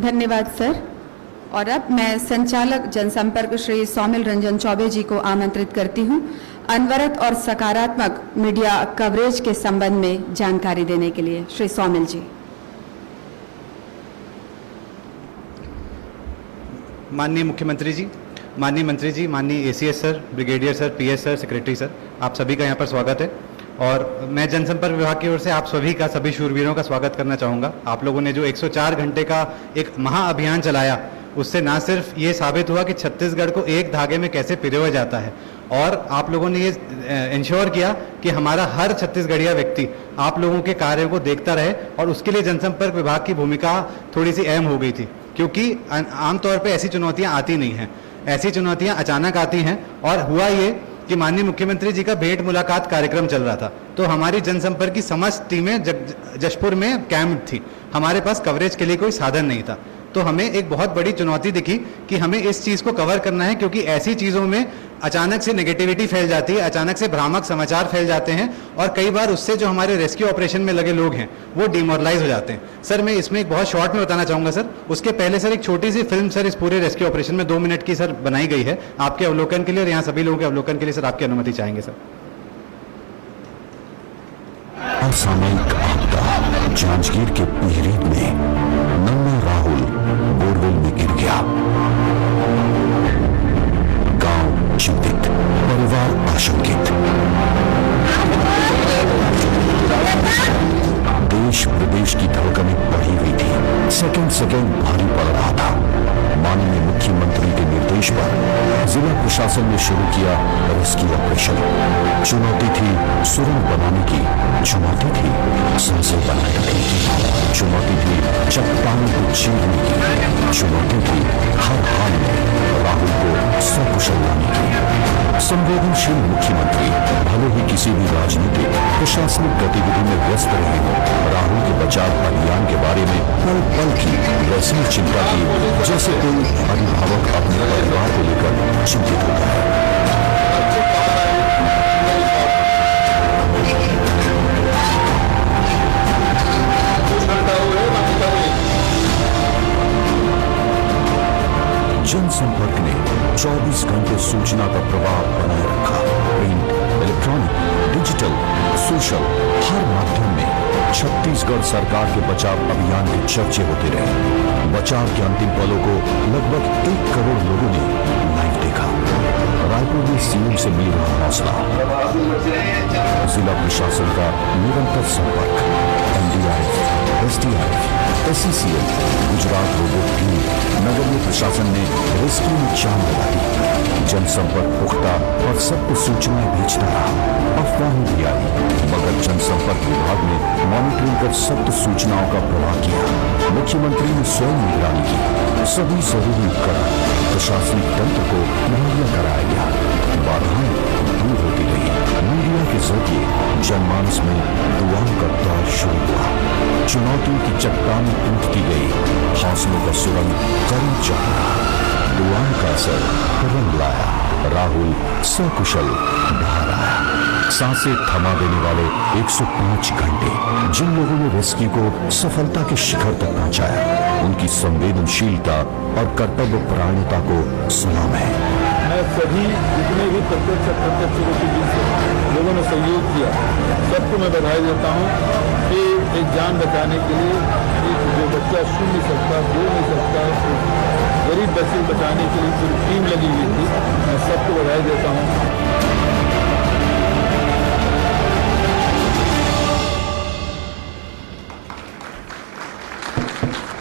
धन्यवाद सर। और अब मैं संचालक जनसंपर्क श्री सौमिल रंजन चौबे जी को आमंत्रित करती हूं अनवरत और सकारात्मक मीडिया कवरेज के संबंध में जानकारी देने के लिए। श्री सौमिल जी। माननीय मुख्यमंत्री जी, माननीय मंत्री जी, माननीय ACS sir, brigadier sir, PS sir, secretary sir, आप सभी का यहाँ पर स्वागत है। और मैं जनसंपर्क विभाग की ओर से आप सभी का, सभी शूरवीरों का स्वागत करना चाहूँगा। आप लोगों ने जो 104 घंटे का एक महाअभियान चलाया, उससे ना सिर्फ ये साबित हुआ कि छत्तीसगढ़ को एक धागे में कैसे पिरोया जाता है, और आप लोगों ने ये इंश्योर किया कि हमारा हर छत्तीसगढ़िया व्यक्ति आप लोगों के कार्यों को देखता रहे, और उसके लिए जनसंपर्क विभाग की भूमिका थोड़ी सी अहम हो गई थी, क्योंकि आमतौर पर ऐसी चुनौतियाँ आती नहीं हैं, ऐसी चुनौतियाँ अचानक आती हैं। और हुआ ये कि माननीय मुख्यमंत्री जी का भेंट मुलाकात कार्यक्रम चल रहा था, तो हमारी जनसंपर्क की समस्त टीमें जशपुर में कैंप थी, हमारे पास कवरेज के लिए कोई साधन नहीं था। तो हमें एक बहुत बड़ी चुनौती दिखी कि हमें इस चीज़ को कवर करना है, क्योंकि ऐसी चीज़ों में अचानक से नेगेटिविटी फैल जाती है, अचानक से भ्रामक समाचार फैल जाते हैं, और कई बार उससे जो हमारे रेस्क्यू ऑपरेशन में लगे लोग हैं वो डिमोरलाइज हो जाते हैं। सर मैं इसमें एक बहुत शॉर्ट में बताना चाहूँगा सर। उसके पहले सर एक छोटी सी फिल्म सर इस पूरे रेस्क्यू ऑपरेशन में 2 मिनट की सर बनाई गई है आपके अवलोकन के लिए, और यहाँ सभी लोगों के अवलोकन के लिए सर आपकी अनुमति चाहेंगे सर। असामयिक आपदा जांजगीर के पिहरीत में नन्ना राहुल बोरवेल में गिर गया। गांव चिंतित, परिवार आशंकित। देश प्रदेश की धड़कनें बढ़ी हुई थी, सेकंड सेकंड भारी पड़ रहा था। माननीय मुख्यमंत्री के निर्देश पर जिला प्रशासन ने शुरू किया रेस्क्यू ऑपरेशन। चुनौती थी सुरंग बनाने की, चुनौती थी सांसें बनाए रखने की, चुनौती थी चट्टानों को चीरने की, चुनौती थी हर हाल में राहुल को सकुशल लाने की। संवेदनशील मुख्यमंत्री भले ही किसी भी राजनीतिक प्रशासनिक गतिविधि में व्यस्त रहे हों, राहुल के बचाव अभियान के बारे में पल पल की वैसी चिंता की जैसे कोई अभिभावक अपने परिवार को लेकर चिंतित होता है। जनसंपर्क ने 24 घंटे सूचना का प्रवाह बनाए रखा। प्रिंट, इलेक्ट्रॉनिक, डिजिटल, सोशल, हर माध्यम में छत्तीसगढ़ सरकार के बचाव अभियान के चर्चे होते रहे। बचाव के अंतिम पलों को लगभग 1 करोड़ लोगों ने लाइव देखा। रायपुर में सीएम से मिल रहा हौसला, जिला प्रशासन का निरंतर संपर्क, NDRF, SDRF, SCCL, Gujarat robot team, नगरीय प्रशासन ने रेस्क्यू में जान लगा दी। जनसंपर्क पुख्ता और सबको सूचनाएं भेजता रहा। अफवाहें भी आई, मगर जनसंपर्क विभाग ने मॉनिटरिंग कर सख्त सूचनाओं का प्रवाह किया। मुख्यमंत्री ने स्वयं निगरानी की, सभी जरूरी उपकरण प्रशासनिक तंत्र को मुहैया कराया गया। बाधाएं दूर होती रही। मीडिया के जरिए जनमानस में दुआओं का दौर शुरू हुआ। चुनौतियों की चट्टानें टूटती गई, हौसलों का सुरंग करीब जा रहा। दुआओं का असर रंग लाया, राहुल सकुशल बाहर आया। सांसें थमा देने वाले 105 घंटे जिन लोगों ने रेस्क्यू को सफलता के शिखर तक पहुंचाया, उनकी संवेदनशीलता और कर्तव्य परायणता को सलाम है। मैं सभी जितने भी प्रत्यक्ष अप्रत्यक्ष रूप से लोगों ने सहयोग किया, सबको मैं बधाई देता हूँ कि एक जान बचाने के लिए एक जो बच्चा सुन नहीं सकता, बोल नहीं सकता, गरीब बच्चे बचाने के लिए पूरी टीम लगी हुई थी। मैं सबको बधाई देता हूँ।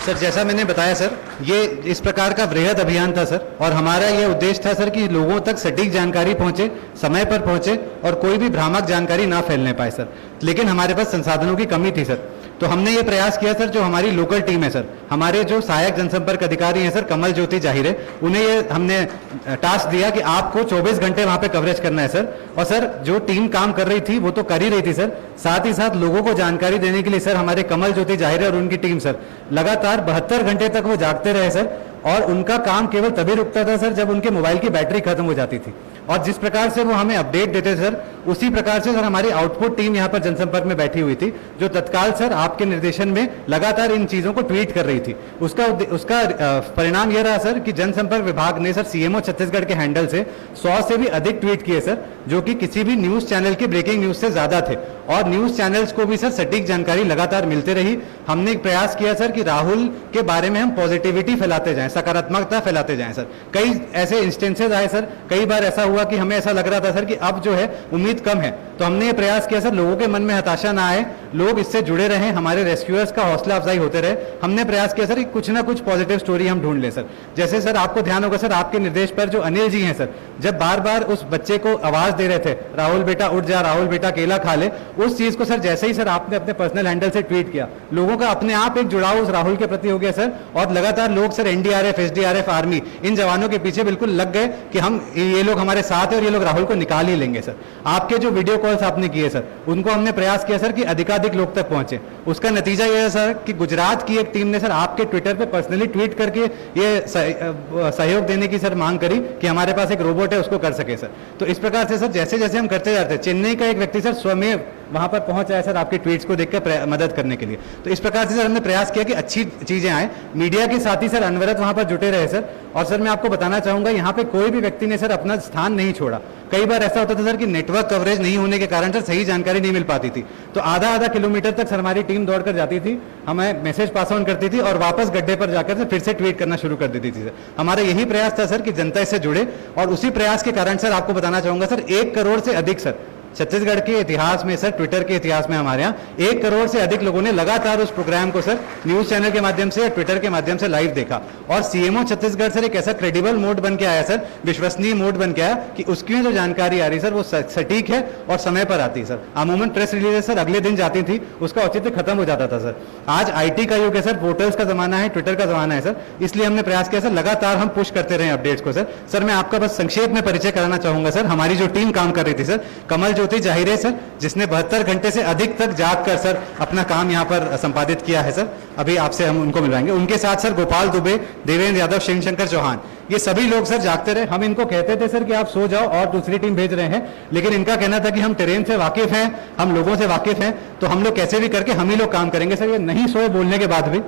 सर, जैसा मैंने बताया सर, ये इस प्रकार का वृहद अभियान था सर, और हमारा ये उद्देश्य था सर कि लोगों तक सटीक जानकारी पहुंचे, समय पर पहुंचे और कोई भी भ्रामक जानकारी ना फैलने पाए सर। लेकिन हमारे पास संसाधनों की कमी थी सर, तो हमने ये प्रयास किया सर, जो हमारी लोकल टीम है सर, हमारे जो सहायक जनसंपर्क अधिकारी हैं सर, कमल ज्योति जाहिरे, उन्हें ये हमने टास्क दिया कि आपको 24 घंटे वहां पे कवरेज करना है सर। और सर, जो टीम काम कर रही थी वो तो कर ही रही थी सर, साथ ही साथ लोगों को जानकारी देने के लिए सर हमारे कमल ज्योति जाहिरे और उनकी टीम सर लगातार 72 घंटे तक वो जागते रहे सर। और उनका काम केवल तभी रुकता था सर जब उनके मोबाइल की बैटरी खत्म हो जाती थी, और जिस प्रकार से वो हमें अपडेट देते सर, उसी प्रकार से सर हमारी आउटपुट टीम यहाँ पर जनसंपर्क में बैठी हुई थी, जो तत्काल सर आपके निर्देशन में लगातार इन चीजों को ट्वीट कर रही थी। उसका परिणाम यह रहा सर कि जनसंपर्क विभाग ने सर सीएमओ छत्तीसगढ़ के हैंडल से 100 से भी अधिक ट्वीट किए सर, जो कि किसी भी न्यूज चैनल की ब्रेकिंग न्यूज से ज्यादा थे, और न्यूज चैनल्स को भी सर सटीक जानकारी लगातार मिलते रही। हमने एक प्रयास किया सर कि राहुल के बारे में हम पॉजिटिविटी फैलाते जाएं, सकारात्मकता फैलाते जाएं सर। कई ऐसे इंस्टेंसेस आए सर, कई बार ऐसा हुआ कि हमें ऐसा लग रहा था सर कि अब जो है उम्मीद कम है, तो हमने ये प्रयास किया सर लोगों के मन में हताशा ना आए, लोग इससे जुड़े रहें, हमारे रेस्क्यूअर्स का हौसला अफजाई होते रहे। हमने प्रयास किया सर कि कुछ ना कुछ पॉजिटिव स्टोरी हम ढूंढ ले सर। जैसे सर आपको ध्यान होगा सर, आपके निर्देश पर जो अनिल जी हैं सर, जब बार बार उस बच्चे को आवाज दे रहे थे, राहुल बेटा उठ जा, राहुल बेटा केला खा ले, उस चीज को सर जैसे ही सर आपने अपने पर्सनल हैंडल से ट्वीट किया, लोगों का अपने आप एक जुड़ाव उस राहुल के प्रति हो गया सर। और लगातार लोग सर एनडीआरएफ, एसडीआरएफ, आर्मी, इन जवानों के पीछे बिल्कुल लग गए कि हम ये लोग हमारे साथ है और ये लोग राहुल को निकाल ही लेंगे सर। आपके जो वीडियो कॉल्स आपने किए सर, उनको हमने प्रयास किया सर कि अधिकाधिक लोग तक पहुंचे। उसका नतीजा यह है सर कि गुजरात की एक टीम ने सर आपके ट्विटर पे पर्सनली ट्वीट करके ये सहयोग देने की सर मांग करी कि हमारे पास एक रोबोट है, उसको कर सके सर। तो इस प्रकार से सर जैसे जैसे हम करते जाते, चेन्नई का एक व्यक्ति सर स्वयं वहां पर पहुंच आया सर आपके ट्वीट्स को देखकर मदद करने के लिए। तो इस प्रकार से सर हमने प्रयास किया कि अच्छी चीजें आए, मीडिया के साथ ही सर अनवरत वहां पर जुटे रहे सर। और सर मैं आपको बताना चाहूंगा, यहाँ पे कोई भी व्यक्ति ने सर अपना स्थान नहीं छोड़ा, कई बार ऐसा होता था सर कि नेटवर्क कवरेज नहीं होने के कारण सर सही जानकारी नहीं मिल पाती थी, तो आधा आधा किलोमीटर तक सर हमारी टीम दौड़ कर जाती थी, हमें मैसेज पास ऑन करती थी और वापस गड्ढे पर जाकर से फिर से ट्वीट करना शुरू कर देती थी सर। हमारा यही प्रयास था सर कि जनता इससे जुड़े, और उसी प्रयास के कारण सर आपको बताना चाहूंगा सर 1 करोड़ से अधिक सर छत्तीसगढ़ के इतिहास में सर, ट्विटर के इतिहास में हमारे यहाँ 1 करोड़ से अधिक लोगों ने लगातार उस प्रोग्राम को सर न्यूज चैनल के माध्यम से या ट्विटर के माध्यम से लाइव देखा। और सीएमओ छत्तीसगढ़ सर एक ऐसा क्रेडिबल मोड बन के आया सर, विश्वसनीय मोड बन के आया कि उसकी जो जानकारी आ रही सर वो सटीक है और समय पर आती है सर। अमूमन प्रेस रिलीज सर अगले दिन जाती थी, उसका औचित्य खत्म हो जाता था सर। आज आईटी का युग है सर, पोर्टल्स का जमाना है, ट्विटर का जमाना है सर, इसलिए हमने प्रयास किया सर लगातार हम पुश करते रहे अपडेट्स को सर। सर मैं आपका बस संक्षेप में परिचय कराना चाहूंगा सर, हमारी जो टीम काम कर रही थी सर, कमल ज्योति जाहिर सर जिसने 72 घंटे से अधिक तक जाग कर सर अपना काम यहाँ पर संपादित किया है सर, अभी आपसे हम उनको मिलवाएंगे। उनके साथ सर गोपाल दुबे, देवेंद्र यादव, शिवशंकर चौहान, ये सभी लोग सर जागते रहे। हम इनको कहते थे सर कि आप सो जाओ और दूसरी टीम भेज रहे हैं, लेकिन इनका कहना था कि हम टेरेन से वाकिफ हैं, हम लोगों से वाकिफ हैं, तो हम लोग कैसे भी करके हम ही लोग काम करेंगे सर। ये नहीं सोए बोलने के बाद भी,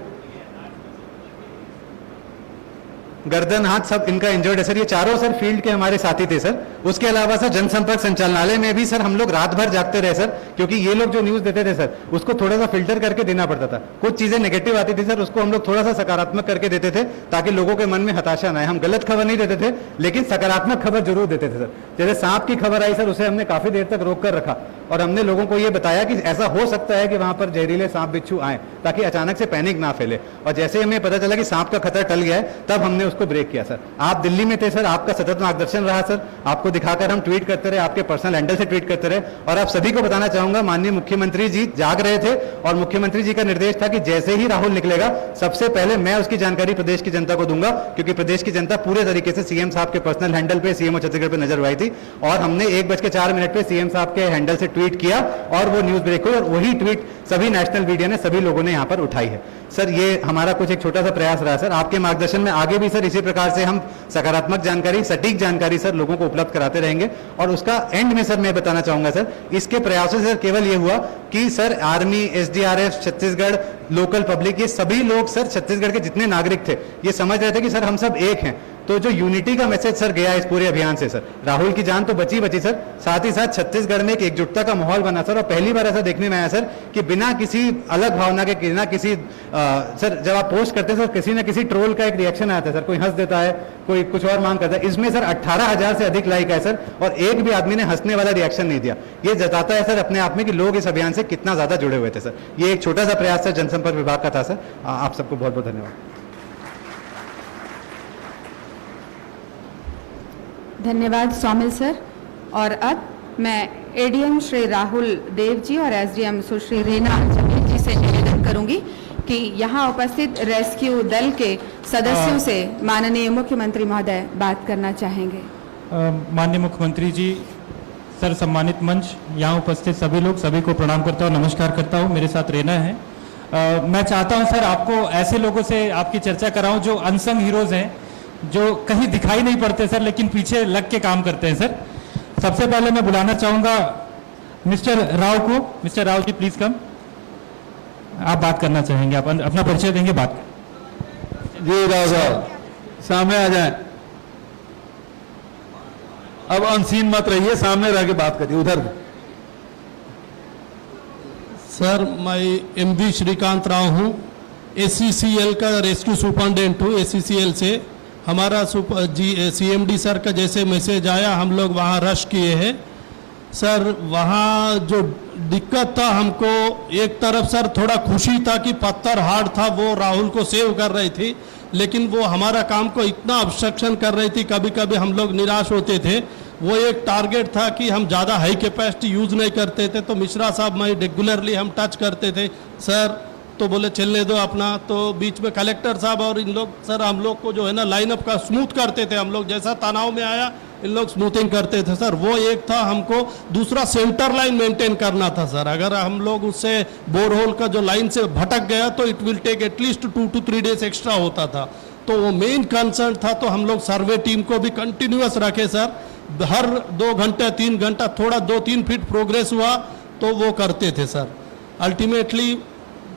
गर्दन हाथ सब इनका इंजर्ड है सर। ये चारों सर फील्ड के हमारे साथी थे सर। उसके अलावा सर जनसंपर्क संचालनालय में भी सर हम लोग रात भर जागते रहे सर, क्योंकि ये लोग जो न्यूज देते थे सर उसको थोड़ा सा फिल्टर करके देना पड़ता था। कुछ चीजें नेगेटिव आती थी सर, उसको हम लोग थोड़ा सा सकारात्मक करके देते थे ताकि लोगों के मन में हताशा ना आए। हम गलत खबर नहीं देते थे, लेकिन सकारात्मक खबर जरूर देते थे सर। जैसे सांप की खबर आई सर, उसे हमने काफी देर तक रोक कर रखा और हमने लोगों को ये बताया कि ऐसा हो सकता है कि वहां पर जहरीले सांप बिच्छू आए, ताकि अचानक से पैनिक ना फैले। और जैसे हमें पता चला कि सांप का खतरा टल गया है, तब हमने उसको ब्रेक किया सर। आप दिल्ली में थे सर, आपका सतत मार्गदर्शन रहा सर, आपको दिखाकर हम ट्वीट करते रहे, आपके पर्सनल हैंडल से ट्वीट करते रहे। और आप सभी को बताना चाहूंगा, माननीय मुख्यमंत्री जी जाग रहे थे और मुख्यमंत्री जी का निर्देश था कि जैसे ही राहुल निकलेगा सबसे पहले मैं उसकी जानकारी प्रदेश की जनता को दूंगा, क्योंकि प्रदेश की जनता पूरे तरीके से सीएम साहब के पर्सनल हैंडल पे, सीएमओ छत्तीसगढ़ पे नजर आई थी। और हमने 1:04 पे सीएम साहब के हैंडल से ट्वीट किया और वो न्यूज ब्रेक हुई, और वही ट्वीट सभी नेशनल मीडिया ने, सभी लोगों ने यहाँ पर उठाई है सर। ये हमारा कुछ एक छोटा सा प्रयास रहा सर। आपके मार्गदर्शन में आगे भी सर इसी प्रकार से हम सकारात्मक जानकारी, सटीक जानकारी सर लोगों को उपलब्ध कराते रहेंगे। और उसका एंड में सर मैं बताना चाहूंगा सर, इसके प्रयासों से सर केवल ये हुआ कि sir army, SDRF, Chhattisgarh local public, ये सभी लोग सर छत्तीसगढ़ के जितने नागरिक थे ये समझ रहे थे कि सर हम सब एक हैं। तो जो यूनिटी का मैसेज सर गया इस पूरे अभियान से सर, राहुल की जान तो बची सर, साथ ही साथ छत्तीसगढ़ में एक एकजुटता का माहौल बना सर। और पहली बार ऐसा देखने में आया सर कि बिना किसी अलग भावना के, बिना किसी सर जब आप पोस्ट करते हैं सर, किसी ना किसी ट्रोल का एक रिएक्शन आता है सर, कोई हंस देता है, कोई कुछ और मांग करता है। इसमें सर 18,000 से अधिक लाइक है सर, और एक भी आदमी ने हंसने वाला रिएक्शन नहीं दिया। ये जताता है सर अपने आप में कि लोग इस अभियान से कितना ज्यादा जुड़े हुए थे सर। ये एक छोटा सा प्रयास सर जनसंपर्क विभाग का था सर। आप सबको बहुत बहुत धन्यवाद। धन्यवाद सौमिल सर। और अब मैं एडीएम श्री राहुल देव जी और एसडीएम सुश्री रीना जमील जी से निवेदन करूंगी कि यहाँ उपस्थित रेस्क्यू दल के सदस्यों से माननीय मुख्यमंत्री महोदय बात करना चाहेंगे। माननीय मुख्यमंत्री जी, सर, सम्मानित मंच, यहाँ उपस्थित सभी लोग, सभी को प्रणाम करता हूँ, नमस्कार करता हूँ। मेरे साथ रीना है। मैं चाहता हूँ सर आपको ऐसे लोगों से आपकी चर्चा कराऊं जो अनसंग हीरोज हैं, जो कहीं दिखाई नहीं पड़ते सर, लेकिन पीछे लग के काम करते हैं सर। सबसे पहले मैं बुलाना चाहूंगा मिस्टर राव को। Mister Rao ji please come. आप बात करना चाहेंगे, आप अपना परिचय देंगे, बात जी राव साहब सामने आ जाएं। अब अनसीन मत रहिए, सामने रह के बात करिए। उधर सर, मैं एमवी श्रीकांत राव हूँ, एसीसीएल का रेस्क्यू सुपरिटेंडेंट हूँ। एसीसीएल से हमारा सीएमडी सर का जैसे मैसेज आया हम लोग वहाँ रश किए हैं सर। वहाँ जो दिक्कत था हमको, एक तरफ सर थोड़ा खुशी था कि पत्थर हार्ड था, वो राहुल को सेव कर रही थी, लेकिन वो हमारा काम को इतना ऑब्स्ट्रक्शन कर रही थी, कभी कभी हम लोग निराश होते थे। वो एक टारगेट था कि हम ज़्यादा हाई कैपेसिटी यूज़ नहीं करते थे, तो मिश्रा साहब मैं रेगुलरली हम टच करते थे सर, तो बोले चलने दो अपना। तो बीच में कलेक्टर साहब और इन लोग सर हम लोग को जो है ना लाइनअप का स्मूथ करते थे। हम लोग जैसा तनाव में आया इन लोग स्मूथिंग करते थे सर। वो एक था हमको। दूसरा सेंटर लाइन मेंटेन करना था सर। अगर हम लोग उससे बोरहोल का जो लाइन से भटक गया तो it will take at least 2 to 3 days extra होता था। तो वो मेन कंसर्न था। तो हम लोग सर्वे टीम को भी कंटिन्यूअस रखे सर। हर 2 घंटे 3 घंटा थोड़ा 2-3 फीट प्रोग्रेस हुआ तो वो करते थे सर। अल्टीमेटली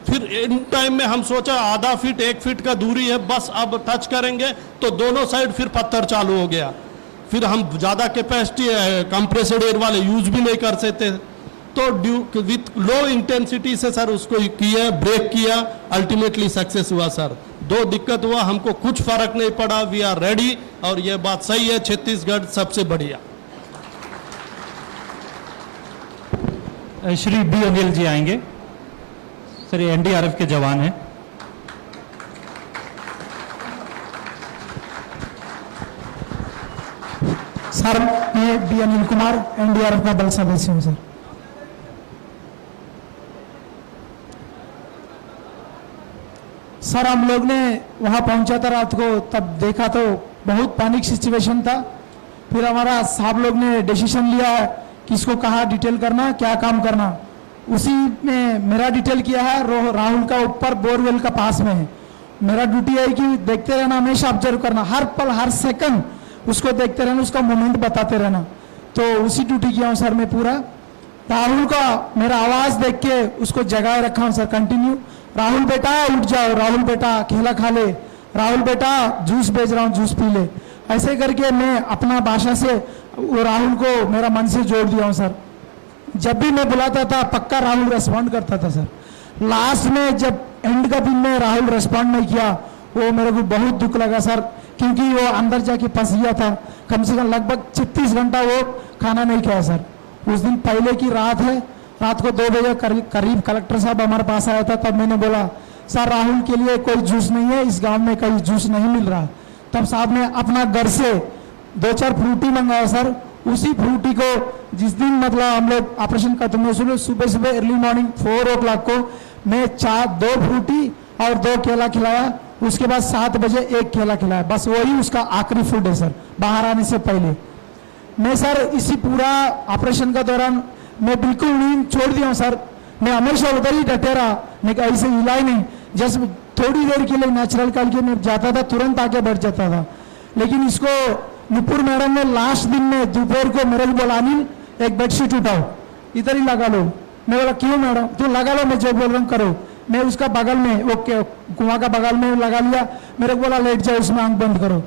फिर इन टाइम में हम सोचा आधा फीट 1 फीट का दूरी है, बस अब टच करेंगे तो दोनों साइड फिर पत्थर चालू हो गया। फिर हम ज़्यादा कैपेसिटी कंप्रेसड एयर वाले यूज भी नहीं कर सकते, तो विथ लो इंटेंसिटी से सर उसको किया, ब्रेक किया, अल्टीमेटली सक्सेस हुआ सर। दो दिक्कत हुआ, हमको कुछ फर्क नहीं पड़ा, वी आर रेडी, और ये बात सही है, छत्तीसगढ़ सबसे बढ़िया। श्री बी अनिल जी आएंगे सर, ये एनडीआरएफ के जवान हैं। सर मैं बी अनिल कुमार एनडीआरएफ का बल सदस्य हूं सर। सर हम लोग ने वहां पहुंचा था रात को, तब देखा तो बहुत पैनिक सिचुएशन था। फिर हमारा साहब लोग ने डिसीजन लिया किसको कहाँ डिटेल करना, क्या काम करना। उसी में मेरा डिटेल किया है, राहुल का ऊपर बोरवेल का पास में है। मेरा ड्यूटी है कि देखते रहना, हमेशा ऑब्जर्व करना, हर पल हर सेकंड उसको देखते रहना, उसका मोमेंट बताते रहना। तो उसी ड्यूटी किया हूँ सर मैं पूरा। राहुल का मेरा आवाज देख के उसको जगाए रखा हूँ सर कंटिन्यू। राहुल बेटा उठ जाओ, राहुल बेटा केला खा ले, राहुल बेटा जूस भेज रहा हूँ जूस पी ले। ऐसे करके मैं अपना भाषा से वो राहुल को मेरा मन से जोड़ दिया हूँ सर। जब भी मैं बुलाता था पक्का राहुल रेस्पॉन्ड करता था सर। लास्ट में जब एंड का दिन में राहुल रेस्पॉन्ड नहीं किया, वो मेरे को बहुत दुख लगा सर, क्योंकि वो अंदर जाके फंस गया था। कम से कम लगभग 36 घंटा वो खाना नहीं खाया सर। उस दिन पहले की रात है, रात को 2 बजे करीब कलेक्टर साहब हमारे पास आया था। तब मैंने बोला सर राहुल के लिए कोई जूस नहीं है, इस गांव में कहीं जूस नहीं मिल रहा। तब साहब ने अपना घर से 2-4 फ्रूटी मंगाया सर। उसी फ्रूटी को जिस दिन मतलब हम लोग ऑपरेशन खत्म हुए, सुबह सुबह अर्ली मॉर्निंग 4 o'clock को मैं 2 फ्रूटी और 2 केला खिलाया। उसके बाद 7 बजे 1 केला खिलाया। बस वही उसका आखिरी फूड है सर, बाहर आने से पहले। मैं सर इसी पूरा ऑपरेशन का दौरान मैं बिल्कुल नींद छोड़ दिया हूँ सर। मैं हमेशा उधर ही डटे रहा, मैं ऐसे हिला ही नहीं। जस्ट थोड़ी देर के लिए नेचुरल कॉल के मैं जाता था, तुरंत आके बैठ जाता था। लेकिन इसको नुपुर मैडम ने लास्ट दिन में दोपहर को मेरे को बोला अनिल एक बेडशीट उठाओ, इधर ही लगा लो। मैं बोला क्यों मैडम, तो लगा लो, मैं जो बोल रहा हूँ करो। मैं उसका बगल में वो कुआं का बगल में लगा लिया। मेरे को बोला लेट जाओ, उसमें आंख बंद करो।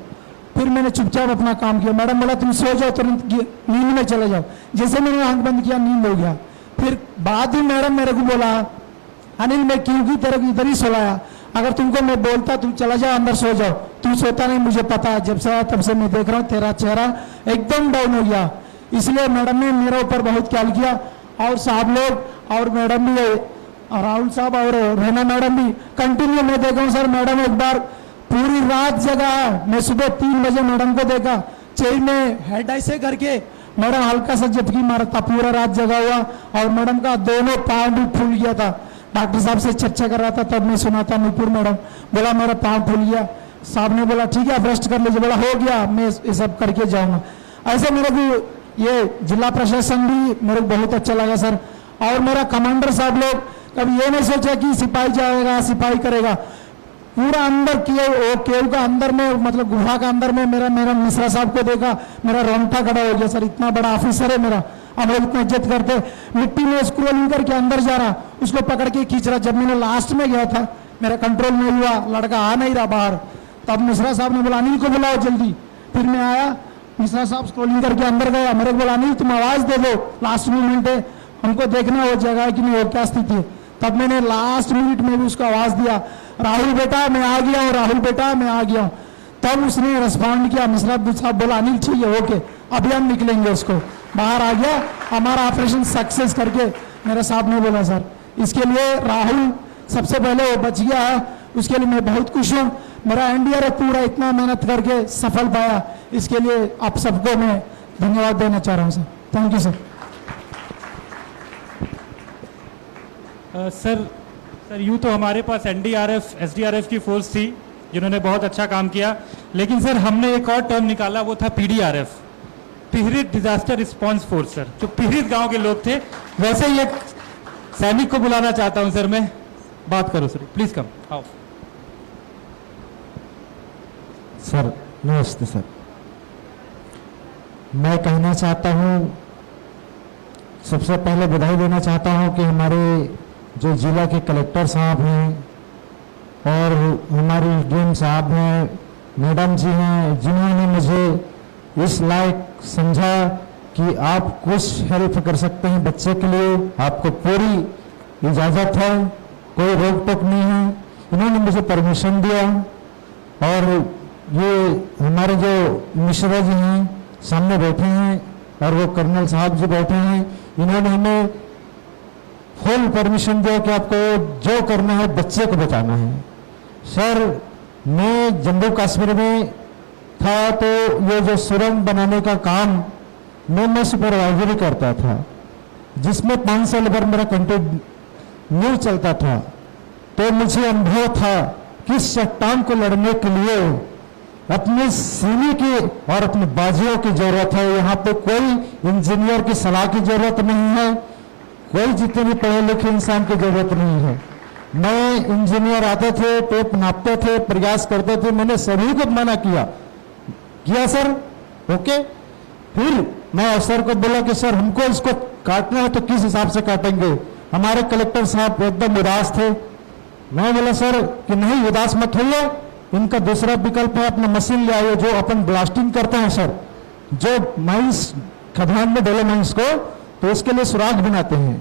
फिर मैंने चुपचाप अपना काम किया। मैडम बोला तुम सो जाओ, तुरंत नींद में चले जाओ। जैसे मैंने आंख बंद किया नींद हो गया। फिर बाद में मैडम मेरे को बोला अनिल मैं क्योंकि तेरे को इधर ही सोलाया, अगर तुमको मैं बोलता तुम चला जाओ अंदर सो जाओ, तुम सोता नहीं, मुझे पता है। जब से आया तब से मैं देख रहा हूँ तेरा चेहरा एकदम डाउन हो गया। इसलिए मैडम ने मेरे ऊपर बहुत ख्याल किया, और साहब लोग और मैडम भी, राहुल साहब और रैना मैडम भी कंटिन्यू मैं देखा हूँ सर। मैडम एक बार पूरी रात जगा है, मैं सुबह 3 बजे मैडम को देखा चेयर में हेड ऐसे करके, मैडम हल्का सा झपकी मारा था, पूरा रात जगा हुआ। और मैडम का दोनों पाँव भी फूल गया था। डॉक्टर साहब से चर्चा कर रहा था, तब मैं सुना था नुपुर मैडम बोला मेरा पाँव फूल गया। साहब ने बोला ठीक है आप रेस्ट कर लीजिए। बोला हो गया, मैं ये सब करके जाऊंगा। ऐसे मेरे को ये जिला प्रशासन भी मेरे को बहुत अच्छा लगा सर। और मेरा कमांडर साहब लोग कभी ये नहीं सोचा कि सिपाही जाएगा सिपाही करेगा। पूरा अंदर केव का अंदर में, मतलब गुफा का अंदर में मेरा मिश्रा साहब को देखा, मेरा रोंगटा खड़ा हो गया सर। इतना बड़ा ऑफिसर है मेरा, हम लोग इतना इज्जत करते। मिट्टी में स्क्रोलिंग करके अंदर जा रहा, उसको पकड़ के खींच रहा। जब मैंने लास्ट में गया था, मेरा कंट्रोल नहीं हुआ, लड़का आ नहीं रहा बाहर। तब मिश्रा साहब ने बोला अनिल को बुलाओ जल्दी। फिर मैं आया, मिश्रा साहब स्क्रोलिंग करके अंदर गया। मेरे को बोला अनिल तुम आवाज दे दो, लास्ट मोमेंट है, हमको देखना वो जगह है कि नहीं, वो क्या स्थिति है। तब मैंने लास्ट मिनट में भी उसको आवाज दिया राहुल बेटा मैं आ गया हूँ, राहुल बेटा मैं आ गया हूँ। तब उसने रिस्पॉन्ड किया। मिश्रा साहब बोला अनिल ठीक है ओके, अभी हम निकलेंगे। उसको बाहर आ गया, हमारा ऑपरेशन सक्सेस करके मेरे साहब ने बोला सर। इसके लिए राहुल सबसे पहले वो बच गया है, उसके लिए मैं बहुत खुश हूँ। मेरा एनडीआरएफ पूरा इतना मेहनत करके सफल पाया, इसके लिए आप सबको मैं धन्यवाद देना चाह रहा हूँ sir. Thank you sir. Sir यूँ तो हमारे पास एनडीआरएफ एसडीआरएफ की फोर्स थी जिन्होंने बहुत अच्छा काम किया, लेकिन सर हमने एक और टर्म निकाला, वो था पीडीआरएफ, पीड़ित डिजास्टर रिस्पांस फोर्स। सर जो पीड़ित गांव के लोग थे, वैसे ही एक सैनिक को बुलाना चाहता हूं सर मैं। बात करो सर, प्लीज कम आओ। सर नमस्ते सर। मैं कहना चाहता हूं, सबसे पहले बधाई देना चाहता हूं कि हमारे जो जिला के कलेक्टर साहब हैं और हमारी डीएम साहब हैं, मैडम जी हैं, जिन्होंने मुझे इस लायक समझा कि आप कुछ हेल्प कर सकते हैं बच्चे के लिए, आपको पूरी इजाज़त है, कोई रोक टोक नहीं है। इन्होंने मुझे परमिशन दिया और ये हमारे जो मिश्रा जी हैं सामने बैठे हैं और वो कर्नल साहब जी बैठे हैं, इन्होंने हमें फुल परमिशन दिया कि आपको जो करना है बच्चे को बचाना है। सर मैं जम्मू कश्मीर में था तो ये जो सुरंग बनाने का काम मैं सुपरवाइजरी करता था, जिसमें 5 साल भर मेरा कंटिन्यू चलता था। तो मुझे अनुभव था कि इस चट्टान को लड़ने के लिए अपने सीने की और अपने बाजुओं की जरूरत है। यहाँ पे कोई इंजीनियर की सलाह की जरूरत नहीं है, कोई जितने भी पढ़े लिखे इंसान की जरूरत नहीं है। मैं इंजीनियर आते थे, टेप नापते थे, प्रयास करते थे, मैंने सभी को मना किया सर, ओके। फिर मैं अफसर को बोला कि सर हमको इसको काटना है तो किस हिसाब से काटेंगे। हमारे कलेक्टर साहब एकदम उदास थे। मैं बोला सर कि नहीं उदास मत होइए, इनका दूसरा विकल्प है अपना मशीन ले आइए जो अपन ब्लास्टिंग करते हैं सर, जो माइंस खदान में डाले माइंस को तो उसके लिए सुराग बनाते हैं।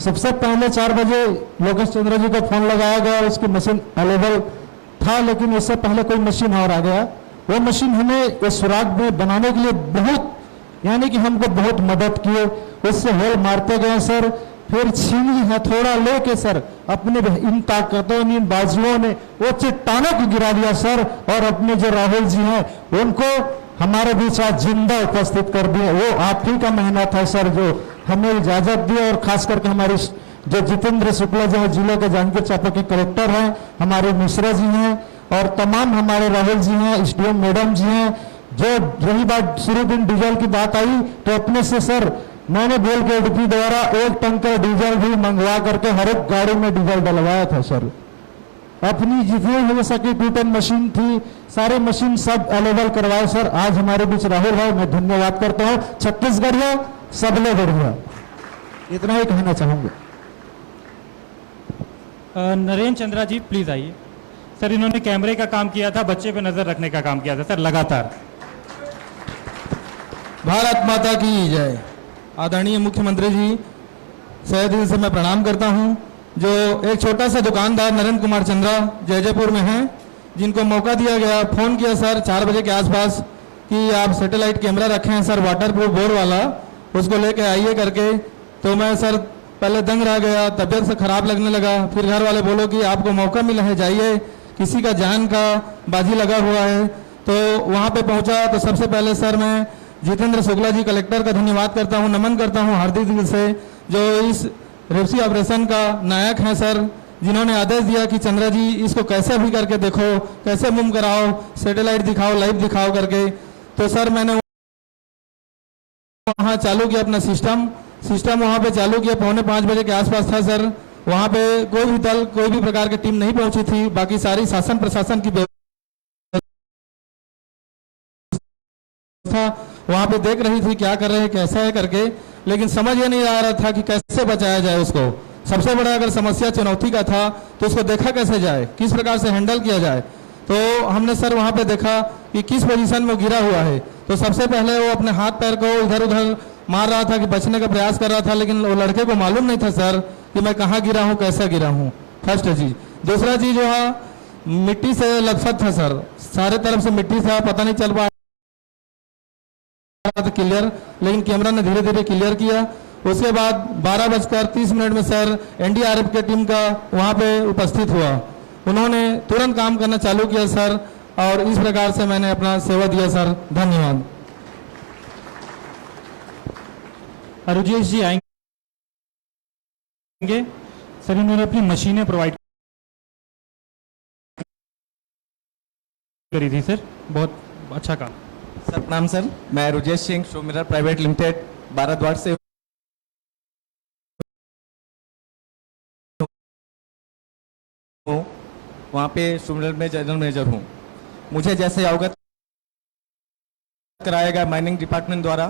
सबसे पहले 4 बजे लोकेश चंद्र जी को फोन लगाया गया, उसकी मशीन अवेलेबल था, लेकिन इससे पहले कोई मशीन और आ गया। वो मशीन हमें ये सुराग में बनाने के लिए बहुत यानी कि हमको बहुत मदद किए, उससे होल मारते गए सर। फिर छीनी हथौड़ा लेके सर अपने इन ताकतों इन बाजुओं ने वो चट्टानों को गिरा दिया सर, और अपने जो राहुल जी हैं उनको हमारे बीच आज जिंदा उपस्थित कर दिया। वो आप ही का मेहनत है सर जो हमें इजाजत दी, और खास करके हमारे जो जितेंद्र शुक्ला जो जिले के जांजगीर चांपा के कलेक्टर हैं, हमारे मिश्रा जी हैं और तमाम हमारे राहुल जी हैं, एसडीएम मैडम जी हैं। जो रही बात शुरू दिन डीजल की बात आई तो अपने से सर मैंने बोल के एडीपी द्वारा 1 टंकर डीजल भी मंगवा करके हर एक गाड़ी में डीजल डलवाया था सर। अपनी जितनी हो सके टूटन मशीन थी, सारे मशीन सब अवेलेबल करवाए सर। आज हमारे बीच राहुल भाई, मैं धन्यवाद करता हूँ। छत्तीसगढ़िया सबले बढ़िया, इतना ही कहना चाहूंगा। नरेंद्र चंद्रा जी प्लीज आइए। सर इन्होंने कैमरे का काम किया था, बच्चे पे नजर रखने का काम किया था सर लगातार। भारत माता की जय। आदरणीय मुख्यमंत्री जी सहे दिल से मैं प्रणाम करता हूं। जो एक छोटा सा दुकानदार नरेंद्र कुमार चंद्रा जयजयपुर में हैं, जिनको मौका दिया गया, फोन किया सर 4 बजे के आसपास कि आप सैटेलाइट कैमरा रखे हैं सर वाटर प्रूफ बोर वाला, उसको लेके आइए करके। तो मैं सर पहले दंग रह गया, तबीयत से खराब लगने लगा। फिर घर वाले बोलो कि आपको मौका मिला है, जाइए, किसी का जान का बाजी लगा हुआ है। तो वहाँ पे पहुँचा तो सबसे पहले सर मैं जितेंद्र शुक्ला जी कलेक्टर का धन्यवाद करता हूँ, नमन करता हूँ हार्दिक दिल से, जो इस रेप्सी ऑपरेशन का नायक हैं सर, जिन्होंने आदेश दिया कि चंद्रा जी इसको कैसे भी करके देखो, कैसे मुम कराओ, सैटेलाइट दिखाओ, लाइव दिखाओ करके। तो सर मैंने वहाँ चालू किया अपना सिस्टम वहाँ पे चालू किया। 4:45 बजे के आसपास था सर। वहाँ पे कोई भी दल, कोई भी प्रकार की टीम नहीं पहुंची थी। बाकी सारी शासन प्रशासन की व्यवस्था वहाँ पे देख रही थी क्या कर रहे हैं, कैसा है करके, लेकिन समझ ये नहीं आ रहा था कि कैसे बचाया जाए उसको। सबसे बड़ा अगर समस्या चुनौती का था तो उसको देखा कैसे जाए, किस प्रकार से हैंडल किया जाए। तो हमने सर वहाँ पे देखा कि किस पोजीशन में गिरा हुआ है। तो सबसे पहले वो अपने हाथ पैर को इधर उधर मार रहा था कि बचने का प्रयास कर रहा था, लेकिन वो लड़के को मालूम नहीं था सर कि मैं कहाँ गिरा हूँ, कैसे गिरा हूँ। फर्स्ट चीज। दूसरा चीज जो है मिट्टी से लथपथ था सर, सारे तरफ से मिट्टी था, पता नहीं चल पा क्लियर, लेकिन कैमरा ने धीरे धीरे क्लियर किया। उसके बाद 12:30 में सर एनडीआरएफ के टीम का वहां पे उपस्थित हुआ। उन्होंने तुरंत काम करना चालू किया सर, और इस प्रकार से मैंने अपना सेवा दिया सर। धन्यवाद। अरुजेश जी आएंगे सर। इन्होंने अपनी मशीनें प्रोवाइड करी थी सर, बहुत अच्छा काम। सर प्रणाम सर, मैं Rujesh Singh show mirror private limited Bharadwaj से हूँ, वहाँ पे शो मिरर में जनरल मैनेजर हूँ। मुझे जैसे अवगत कराया गया माइनिंग डिपार्टमेंट द्वारा,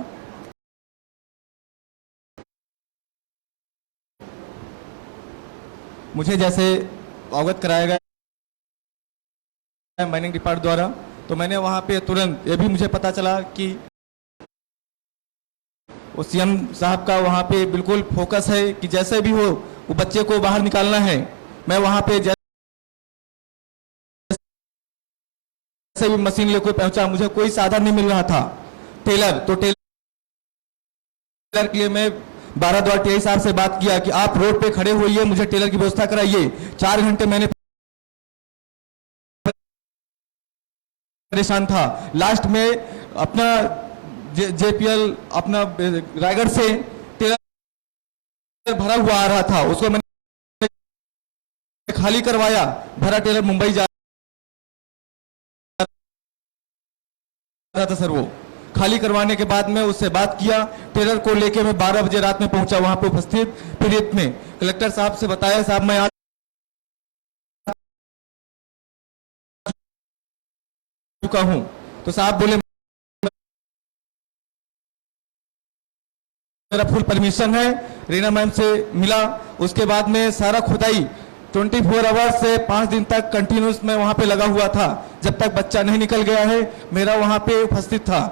माइनिंग डिपार्टमेंट द्वारा, तो मैंने वहाँ पे तुरंत ये भी मुझे पता चला कि वो सीएम साहब का वहाँ पे बिल्कुल फोकस है कि जैसे भी हो वो बच्चे को बाहर निकालना है। मैं वहाँ पे जैसे भी मशीन लेकर पहुंचा, मुझे कोई साधन नहीं मिल रहा था। टेलर के लिए मैं बाराद्वार टीआई साहब से बात किया कि आप रोड पे खड़े होइए, मुझे टेलर की व्यवस्था कराइए। 4 घंटे मैंने परेशान था। लास्ट में अपना जेपीएल अपना रायगढ़ से टेलर भरा हुआ आ रहा था, उसको मैंने खाली करवाया। भरा टेलर मुंबई जा रहा था सर, वो खाली करवाने के बाद में उससे बात किया। टेलर को लेके मैं 12 बजे रात में पहुंचा वहां पे उपस्थित। फिर इतने कलेक्टर साहब से बताया, साहब मैं आ चुका हूं, तो साहब बोले मेरा फुल परमिशन है। रीना मैम से मिला, उसके बाद में सारा खुदाई 24 आवर्स से 5 दिन तक कंटिन्यूस में वहां पे लगा हुआ था। जब तक बच्चा नहीं निकल गया है मेरा वहां पे उपस्थित था।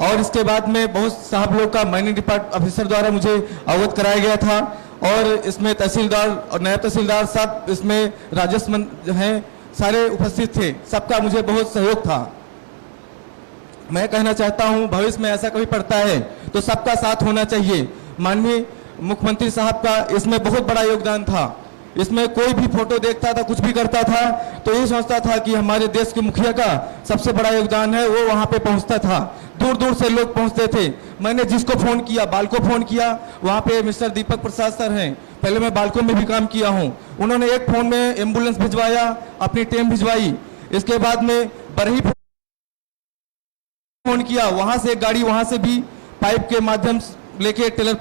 और इसके बाद में बहुत साहब लोग का माइनिंग डिपार्टमेंट ऑफिसर द्वारा मुझे अवगत कराया गया था। और इसमें तहसीलदार और नायब तहसीलदार सब, इसमें राजस्व हैं, सारे उपस्थित थे। सबका मुझे बहुत सहयोग था। मैं कहना चाहता हूं भविष्य में ऐसा कभी पड़ता है तो सबका साथ होना चाहिए। माननीय मुख्यमंत्री साहब का इसमें बहुत बड़ा योगदान था। इसमें कोई भी फोटो देखता था, कुछ भी करता था तो ये सोचता था कि हमारे देश के मुखिया का सबसे बड़ा योगदान है, वो वहां पे पहुंचता था। दूर दूर से लोग पहुंचते थे। मैंने जिसको फोन किया, बाल को फोन किया, वहां पे मिस्टर दीपक प्रसाद सर हैं, पहले मैं बालकों में भी काम किया हूं, उन्होंने एक फोन में एम्बुलेंस भिजवाया, अपनी टीम भिजवाई। इसके बाद में बरही फोन किया, वहां से एक गाड़ी वहां से भी पाइप के माध्यम से लेके टेलर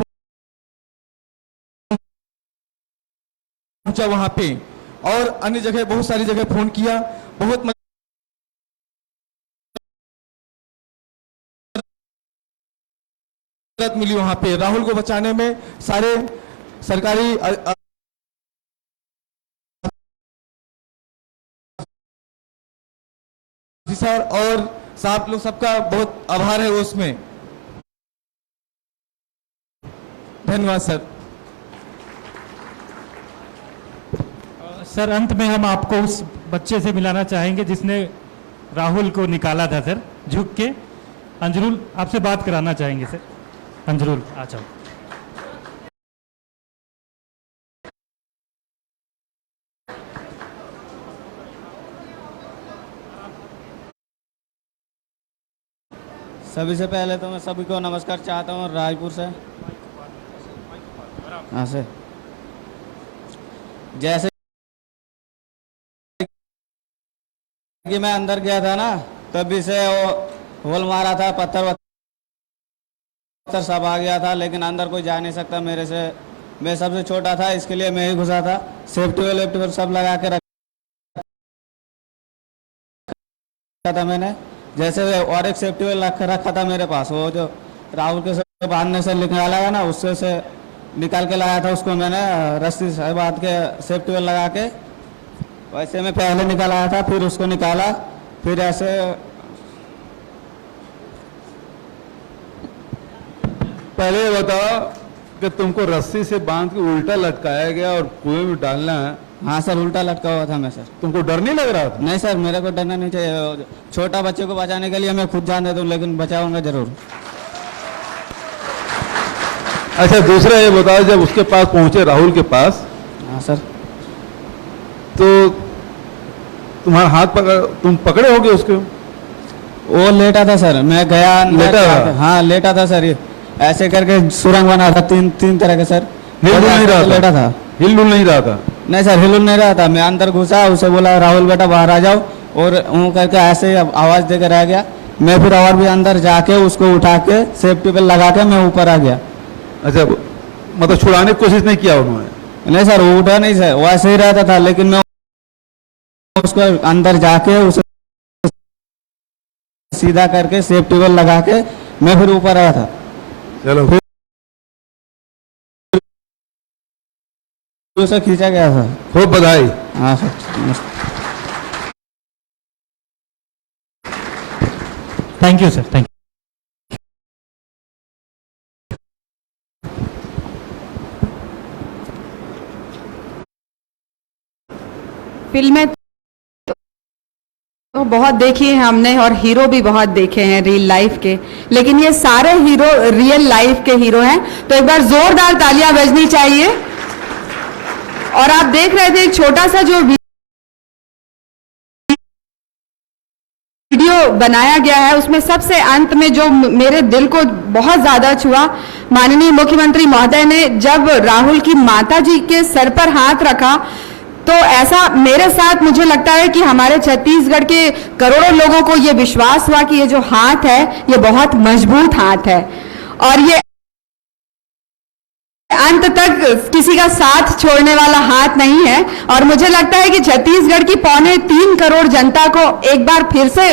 पहुंचा वहां पे। और अन्य जगह बहुत सारी जगह फोन किया, बहुत मदद मिली वहां पे। राहुल को बचाने में सारे सरकारी ऑफिसर और साहब लोग सबका बहुत आभार है उसमें। धन्यवाद सर। सर अंत में हम आपको उस बच्चे से मिलाना चाहेंगे जिसने राहुल को निकाला था सर, झुक के। अंजरुल आपसे बात कराना चाहेंगे सर। अंजरुल आ जाओ। सभी से पहले तो मैं सभी को नमस्कार चाहता हूँ राजपुर से। हाँ सर, जैसे कि मैं अंदर गया था ना, तभी से वो होल मारा था, पत्थर सब आ गया था, लेकिन अंदर कोई जा नहीं सकता मेरे से। मैं सबसे छोटा था, इसके लिए मैं ही घुसा था। सेफ्टी वेल सब लगा के रखा था मैंने। जैसे और एक सेफ्टी वेल रखा था मेरे पास, वो जो राहुल के बांधने से निकाला है ना, उससे से निकाल के लाया था। उसको मैंने रस्सी से बांध के सेफ्टी वेल लगा के, वैसे मैं पहले निकाल आया था, फिर उसको निकाला, फिर ऐसे पहले ये बताओ कि तुमको रस्सी से बांध के उल्टा लटकाया गया और कुएं में डालना है। हाँ सर, उल्टा लटका हुआ था मैं सर। तुमको डर नहीं लग रहा था? नहीं सर, मेरे को डरना नहीं चाहिए। छोटा बच्चे को बचाने के लिए मैं खुद जान देता हूँ, लेकिन बचाऊंगा जरूर। अच्छा, दूसरा ये बताओ, जब उसके पास पहुंचे, राहुल के पास, हाँ सर, तो तुम्हारा हाथ तुम पकड़े होगे उसके? वो लेटा था सर, मैं गया लेटा था? हाँ लेटा था सर, ऐसे करके सुरंग बना था तीन तरह के सर। हिल नहीं रहा था? लेटा था, हिल नहीं रहा था? नहीं सर, हिल नहीं रहा था। मैं अंदर घुसा, उसे बोला राहुल बेटा बाहर आ जाओ, और वो करके ऐसे आवाज देकर रह गया। मैं फिर और भी अंदर जाके उसको उठा के सेफ्टी पे लगा के मैं ऊपर आ गया। अच्छा, मतलब छुड़ाने की कोशिश नहीं किया उन्होंने? नहीं सर, वो उठा नहीं सर, वैसे ही रहता था, लेकिन मैं उसको अंदर जाके उसे सीधा करके सेफ्टी बेल्ट लगा के मैं फिर ऊपर आया था। चलो, फिर उसे खींचा गया था। खूब बधाई। हाँ sir, thank you sir, thank you. फिल्में तो बहुत देखी है हमने और हीरो भी बहुत देखे हैं रियल लाइफ के, लेकिन ये सारे हीरो रियल लाइफ के हीरो हैं। तो एक बार जोरदार तालियां बजनी चाहिए। और आप देख रहे थे एक छोटा सा जो वीडियो बनाया गया है, उसमें सबसे अंत में जो मेरे दिल को बहुत ज्यादा छुआ, माननीय मुख्यमंत्री महोदय ने जब राहुल की माता जी के सर पर हाथ रखा, तो ऐसा मेरे साथ मुझे लगता है कि हमारे छत्तीसगढ़ के करोड़ों लोगों को ये विश्वास हुआ कि ये जो हाथ है ये बहुत मजबूत हाथ है और ये अंत तक किसी का साथ छोड़ने वाला हाथ नहीं है। और मुझे लगता है कि छत्तीसगढ़ की 3.25 करोड़ जनता को एक बार फिर से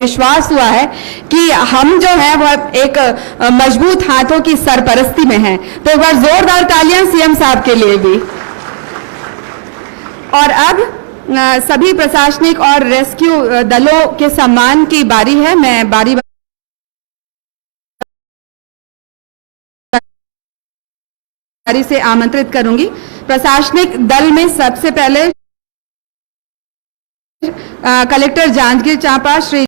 विश्वास हुआ है कि हम जो है वह एक मजबूत हाथों की सरपरस्ती में हैं। तो एक बार जोरदार तालियां सीएम साहब के लिए भी। और अब सभी प्रशासनिक और रेस्क्यू दलों के सम्मान की बारी है। मैं बारी से आमंत्रित करूंगी। प्रशासनिक दल में सबसे पहले कलेक्टर जांजगीर चांपा श्री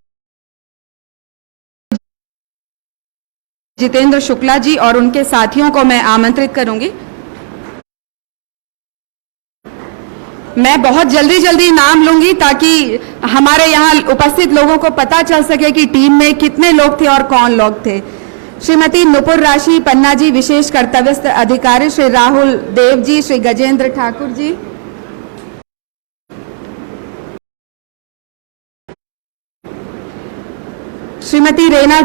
जितेंद्र शुक्ला जी और उनके साथियों को मैं आमंत्रित करूंगी। मैं बहुत जल्दी नाम लूंगी ताकि हमारे यहाँ उपस्थित लोगों को पता चल सके कि टीम में कितने लोग थे और कौन लोग थे। श्रीमती नुपुर राशि पन्ना जी, विशेष कर्तव्यस्थ अधिकारी श्री राहुल देव जी, श्री गजेंद्र ठाकुर जी, श्रीमती रेना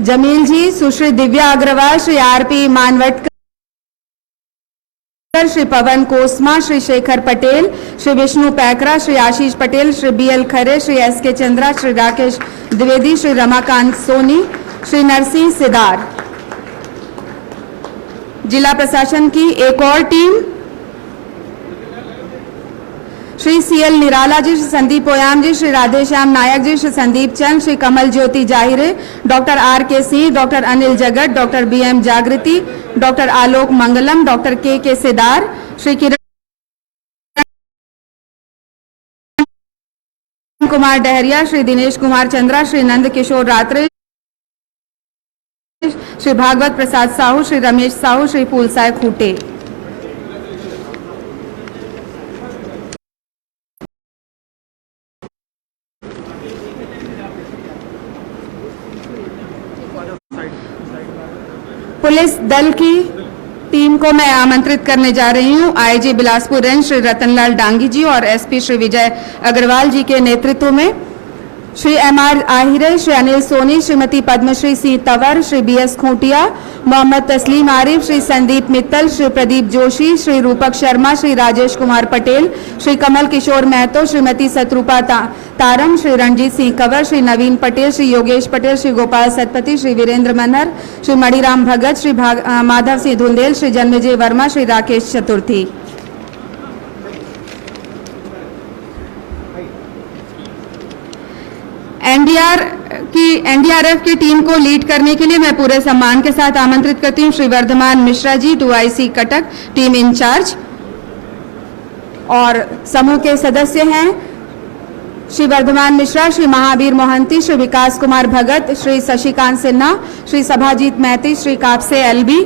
जमील जी, सुश्री दिव्या अग्रवाल, श्री आरपी मानवटकर, श्री पवन कोसमा, श्री शेखर पटेल, श्री विष्णु पैकरा, श्री आशीष पटेल, श्री बीएल खरे, श्री एसके चंद्रा, श्री राकेश द्विवेदी, श्री रमाकांत सोनी, श्री नरसिंह सिदार। जिला प्रशासन की एक और team Shri CL Nirala ji, Shri Sandeep Oyama जी, श्री राधेश्याम नायक जी, श्री संदीप चंद, Shri Kamal Jyoti Jahire, doctor R K. Singh, doctor Anil Jagat, doctor B M. Jagriti, doctor Alok Mangalam, doctor K Sidar, Shri Kiran Kumar Dahariya, Shri Dinesh Kumar Chandra, Shri Nand Kishore Ratre, Shri Bhagwat Prasad Sahu, Shri Ramesh Sahu, Shri Phoolsay Khute. Police दल की टीम को मैं आमंत्रित करने जा रही हूं। आईजी बिलासपुर रेंज श्री रतनलाल डांगी जी और एसपी श्री विजय अग्रवाल जी के नेतृत्व में श्री एम.आर. आहिरे, श्री अनिल सोनी, श्रीमती पद्मश्री सिंह तंवर, श्री बी.एस. खूंटिया, मोहम्मद तस्लीम आरिफ, श्री संदीप मित्तल, श्री प्रदीप जोशी, श्री रूपक शर्मा, श्री राजेश कुमार पटेल, श्री कमल किशोर महतो, श्रीमती सतरूपा तारम, श्री रणजीत सिंह कंवर, श्री नवीन पटेल, श्री योगेश पटेल, श्री गोपाल सतपति, श्री वीरेंद्र मनहर, श्री मणिराम भगत, श्री माधव सिंह धुंदेल, श्री जन्मजय वर्मा, श्री राकेश चतुर्थी। एनडीआरएफ की टीम को लीड करने के लिए मैं पूरे सम्मान के साथ आमंत्रित करती हूं Shri Varthaman Mishra ji, 2IC Cuttack, team incharge. और समूह के सदस्य हैं श्री वर्धमान मिश्रा, श्री महावीर मोहंती, श्री विकास कुमार भगत, श्री शशिकांत सिन्हा, श्री सभाजीत महती, Shri Kapse LB,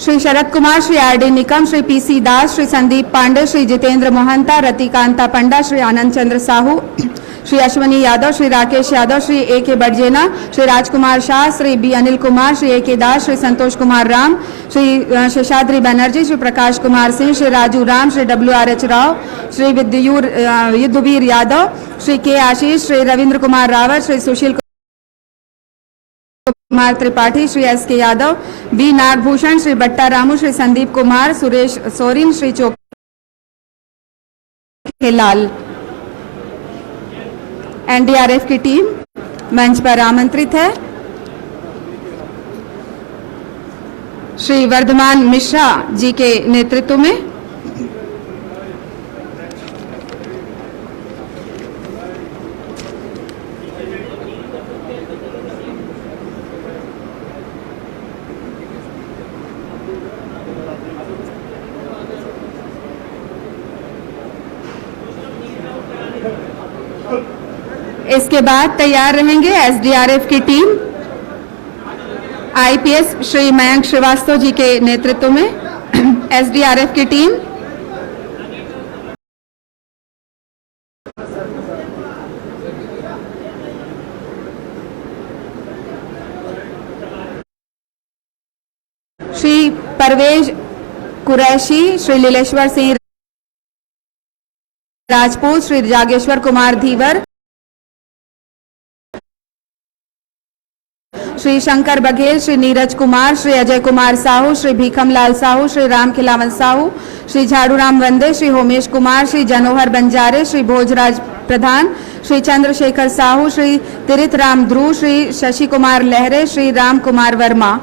Shri Sharad Kumar, Shri RD. Nikam, Shri PC. दास, श्री संदीप पांडे, श्री जितेंद्र मोहंता, रतिकांता पंडा, श्री आनंद चंद्र Sahu, Shri Ashwani Yadav, Shri Rakesh Yadav, Shri A K. बड़जेना, Shri Rajkumar Shah, Shri B. Anil Kumar, Shri A K. दास, श्री संतोष कुमार राम, श्री शेषाद्री बनर्जी, श्री प्रकाश कुमार सिंह, श्री राजू राम, श्री W.R.H. राव, श्री युद्धवीर यादव, श्री के. आशीष, श्री रविंद्र कुमार रावत, श्री सुशील कुमार त्रिपाठी, श्री एस.के. यादव, बी. नागभूषण, श्री बट्टा रामू, श्री संदीप कुमार, सुरेश सोरिन, श्री चोखेलाल। एनडीआरएफ की टीम मंच पर आमंत्रित है। श्री वर्धमान मिश्रा जी के नेतृत्व में इसके बाद तैयार रहेंगे एसडीआरएफ की टीम आईपीएस श्री मयंक श्रीवास्तव जी के नेतृत्व में। एसडीआरएफ की टीम श्री परवेज कुरैशी, श्री लीलेश्वर सिंह राजपूत, श्री जागेश्वर कुमार धीवर, श्री शंकर बघेल, श्री नीरज कुमार, श्री अजय कुमार साहू, श्री भीखमलाल साहू, श्री राम खिलावन साहू, श्री झाड़ूराम वंदे, श्री होमेश कुमार, श्री जनोहर बंजारे, श्री भोजराज प्रधान, श्री चंद्रशेखर साहू, श्री तिरिथ राम ध्रुव, श्री शशि कुमार लहरे, श्री राम कुमार वर्मा।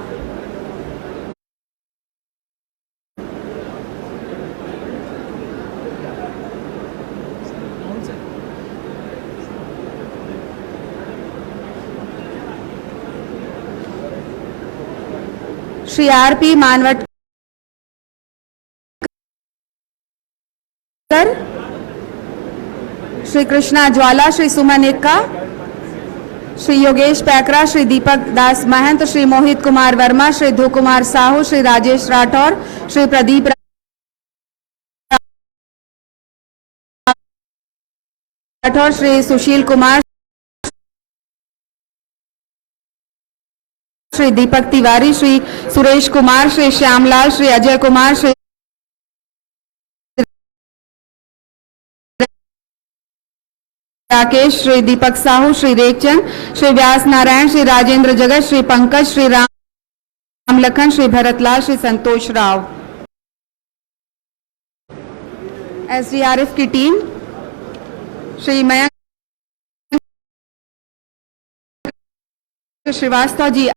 श्री आरपी मानवटकर, श्री कृष्णा ज्वाला, श्री सुमन इक्का, श्री योगेश पैकरा, श्री दीपक दास महंत, श्री मोहित कुमार वर्मा, श्री ध्रुव कुमार साहू, श्री राजेश राठौर, श्री प्रदीप राठौर, श्री सुशील कुमार, श्री दीपक तिवारी, श्री सुरेश कुमार, श्री श्यामलाल, श्री अजय कुमार, श्री राकेश, श्री दीपक साहू, श्री रेखचंद, श्री व्यास नारायण, श्री राजेंद्र जगत, श्री पंकज, श्री राम लखन, श्री भरतलाल, श्री संतोष राव। एसडीआरएफ की टीम श्री मयंक श्रीवास्तव जी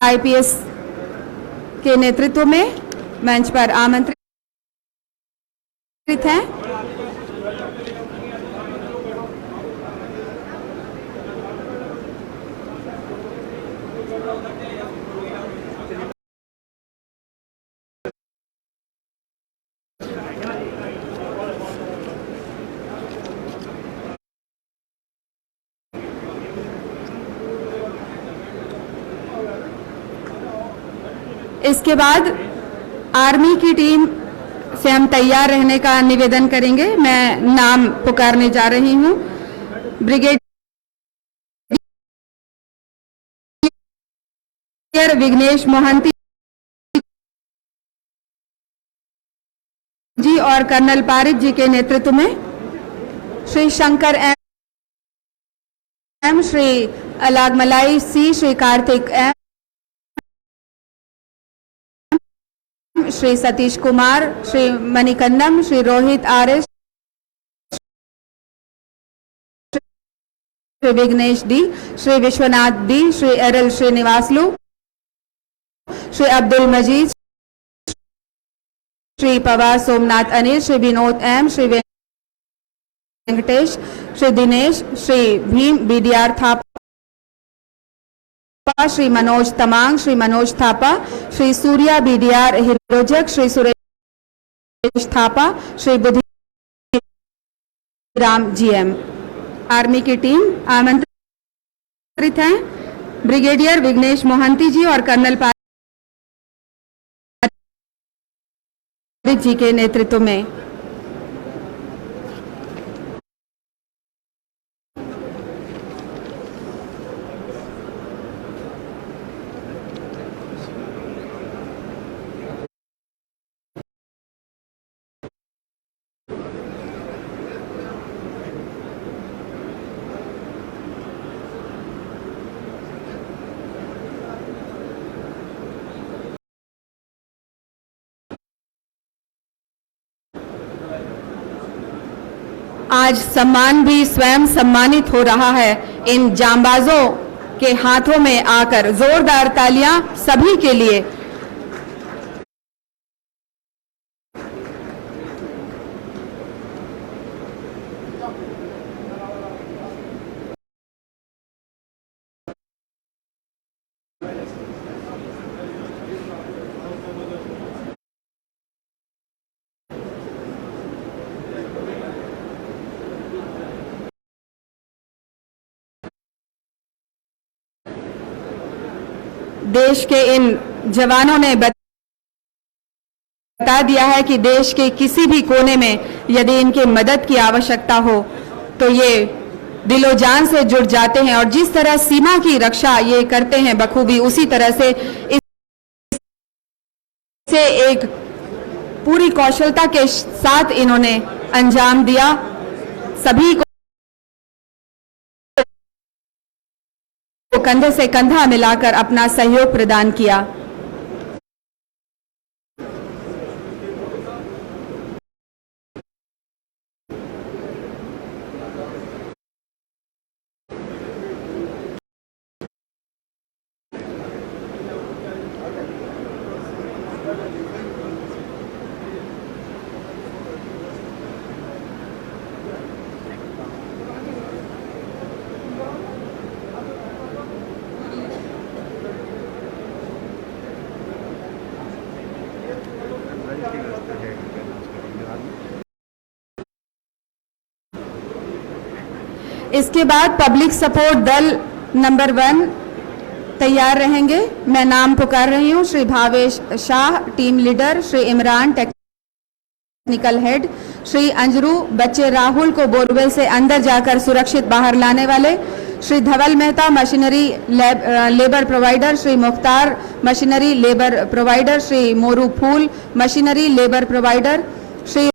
आईपीएस के नेतृत्व में मंच पर आमंत्रित हैं। इसके बाद आर्मी की टीम से हम तैयार रहने का निवेदन करेंगे। मैं नाम पुकारने जा रही हूं। ब्रिगेडियर विघ्नेश मोहंती जी और कर्नल पारिक जी के नेतृत्व में Shri Shankar M, Shri Alagamalai C, Shri Karthik M, Shri Satish Kumar, Shri Manikannan, Shri Rohit R S, Shri Vignesh D, Shri Vishwanath D, Shri Eral Srinivasulu, Shri Abdul Majeed, Shri Pawar Somnath Anil, Shri Vinod M, Shri Venkatesh, Shri Dinesh, Shri Bhim BDR Thapa, Shri Manoj Tamang, Shri Manoj Thapa, Shri Surya BDR Hirojak, Shri Suresh Thapa, Shri Buddhi Ram GM. Army की टीम आमंत्रित हैं ब्रिगेडियर विघ्नेश मोहंती जी और कर्नल पारिक जी के नेतृत्व में। आज सम्मान भी स्वयं सम्मानित हो रहा है। इन जांबाजों के हाथों में आकर जोरदार तालियां सभी के लिए। देश के इन जवानों ने बता दिया है कि देश के किसी भी कोने में यदि इनकी मदद की आवश्यकता हो तो ये दिलो जान से जुड़ जाते हैं और जिस तरह सीमा की रक्षा ये करते हैं बखूबी, उसी तरह से इसे एक पूरी कौशलता के साथ इन्होंने अंजाम दिया। सभी को कंधे से कंधा मिलाकर अपना सहयोग प्रदान किया। इसके बाद पब्लिक सपोर्ट दल नंबर 1 तैयार रहेंगे। मैं नाम पुकार रही हूं। Shri Bhavesh Shah team leader, Shri Imran technical head, Shri Anjaru बच्चे राहुल को बोरवेल से अंदर जाकर सुरक्षित बाहर लाने वाले, Shri Dhaval Mehta machinery labour provider, Shri Mukhtar machinery labour provider, Shri Moru Phool machinery labour provider, Shri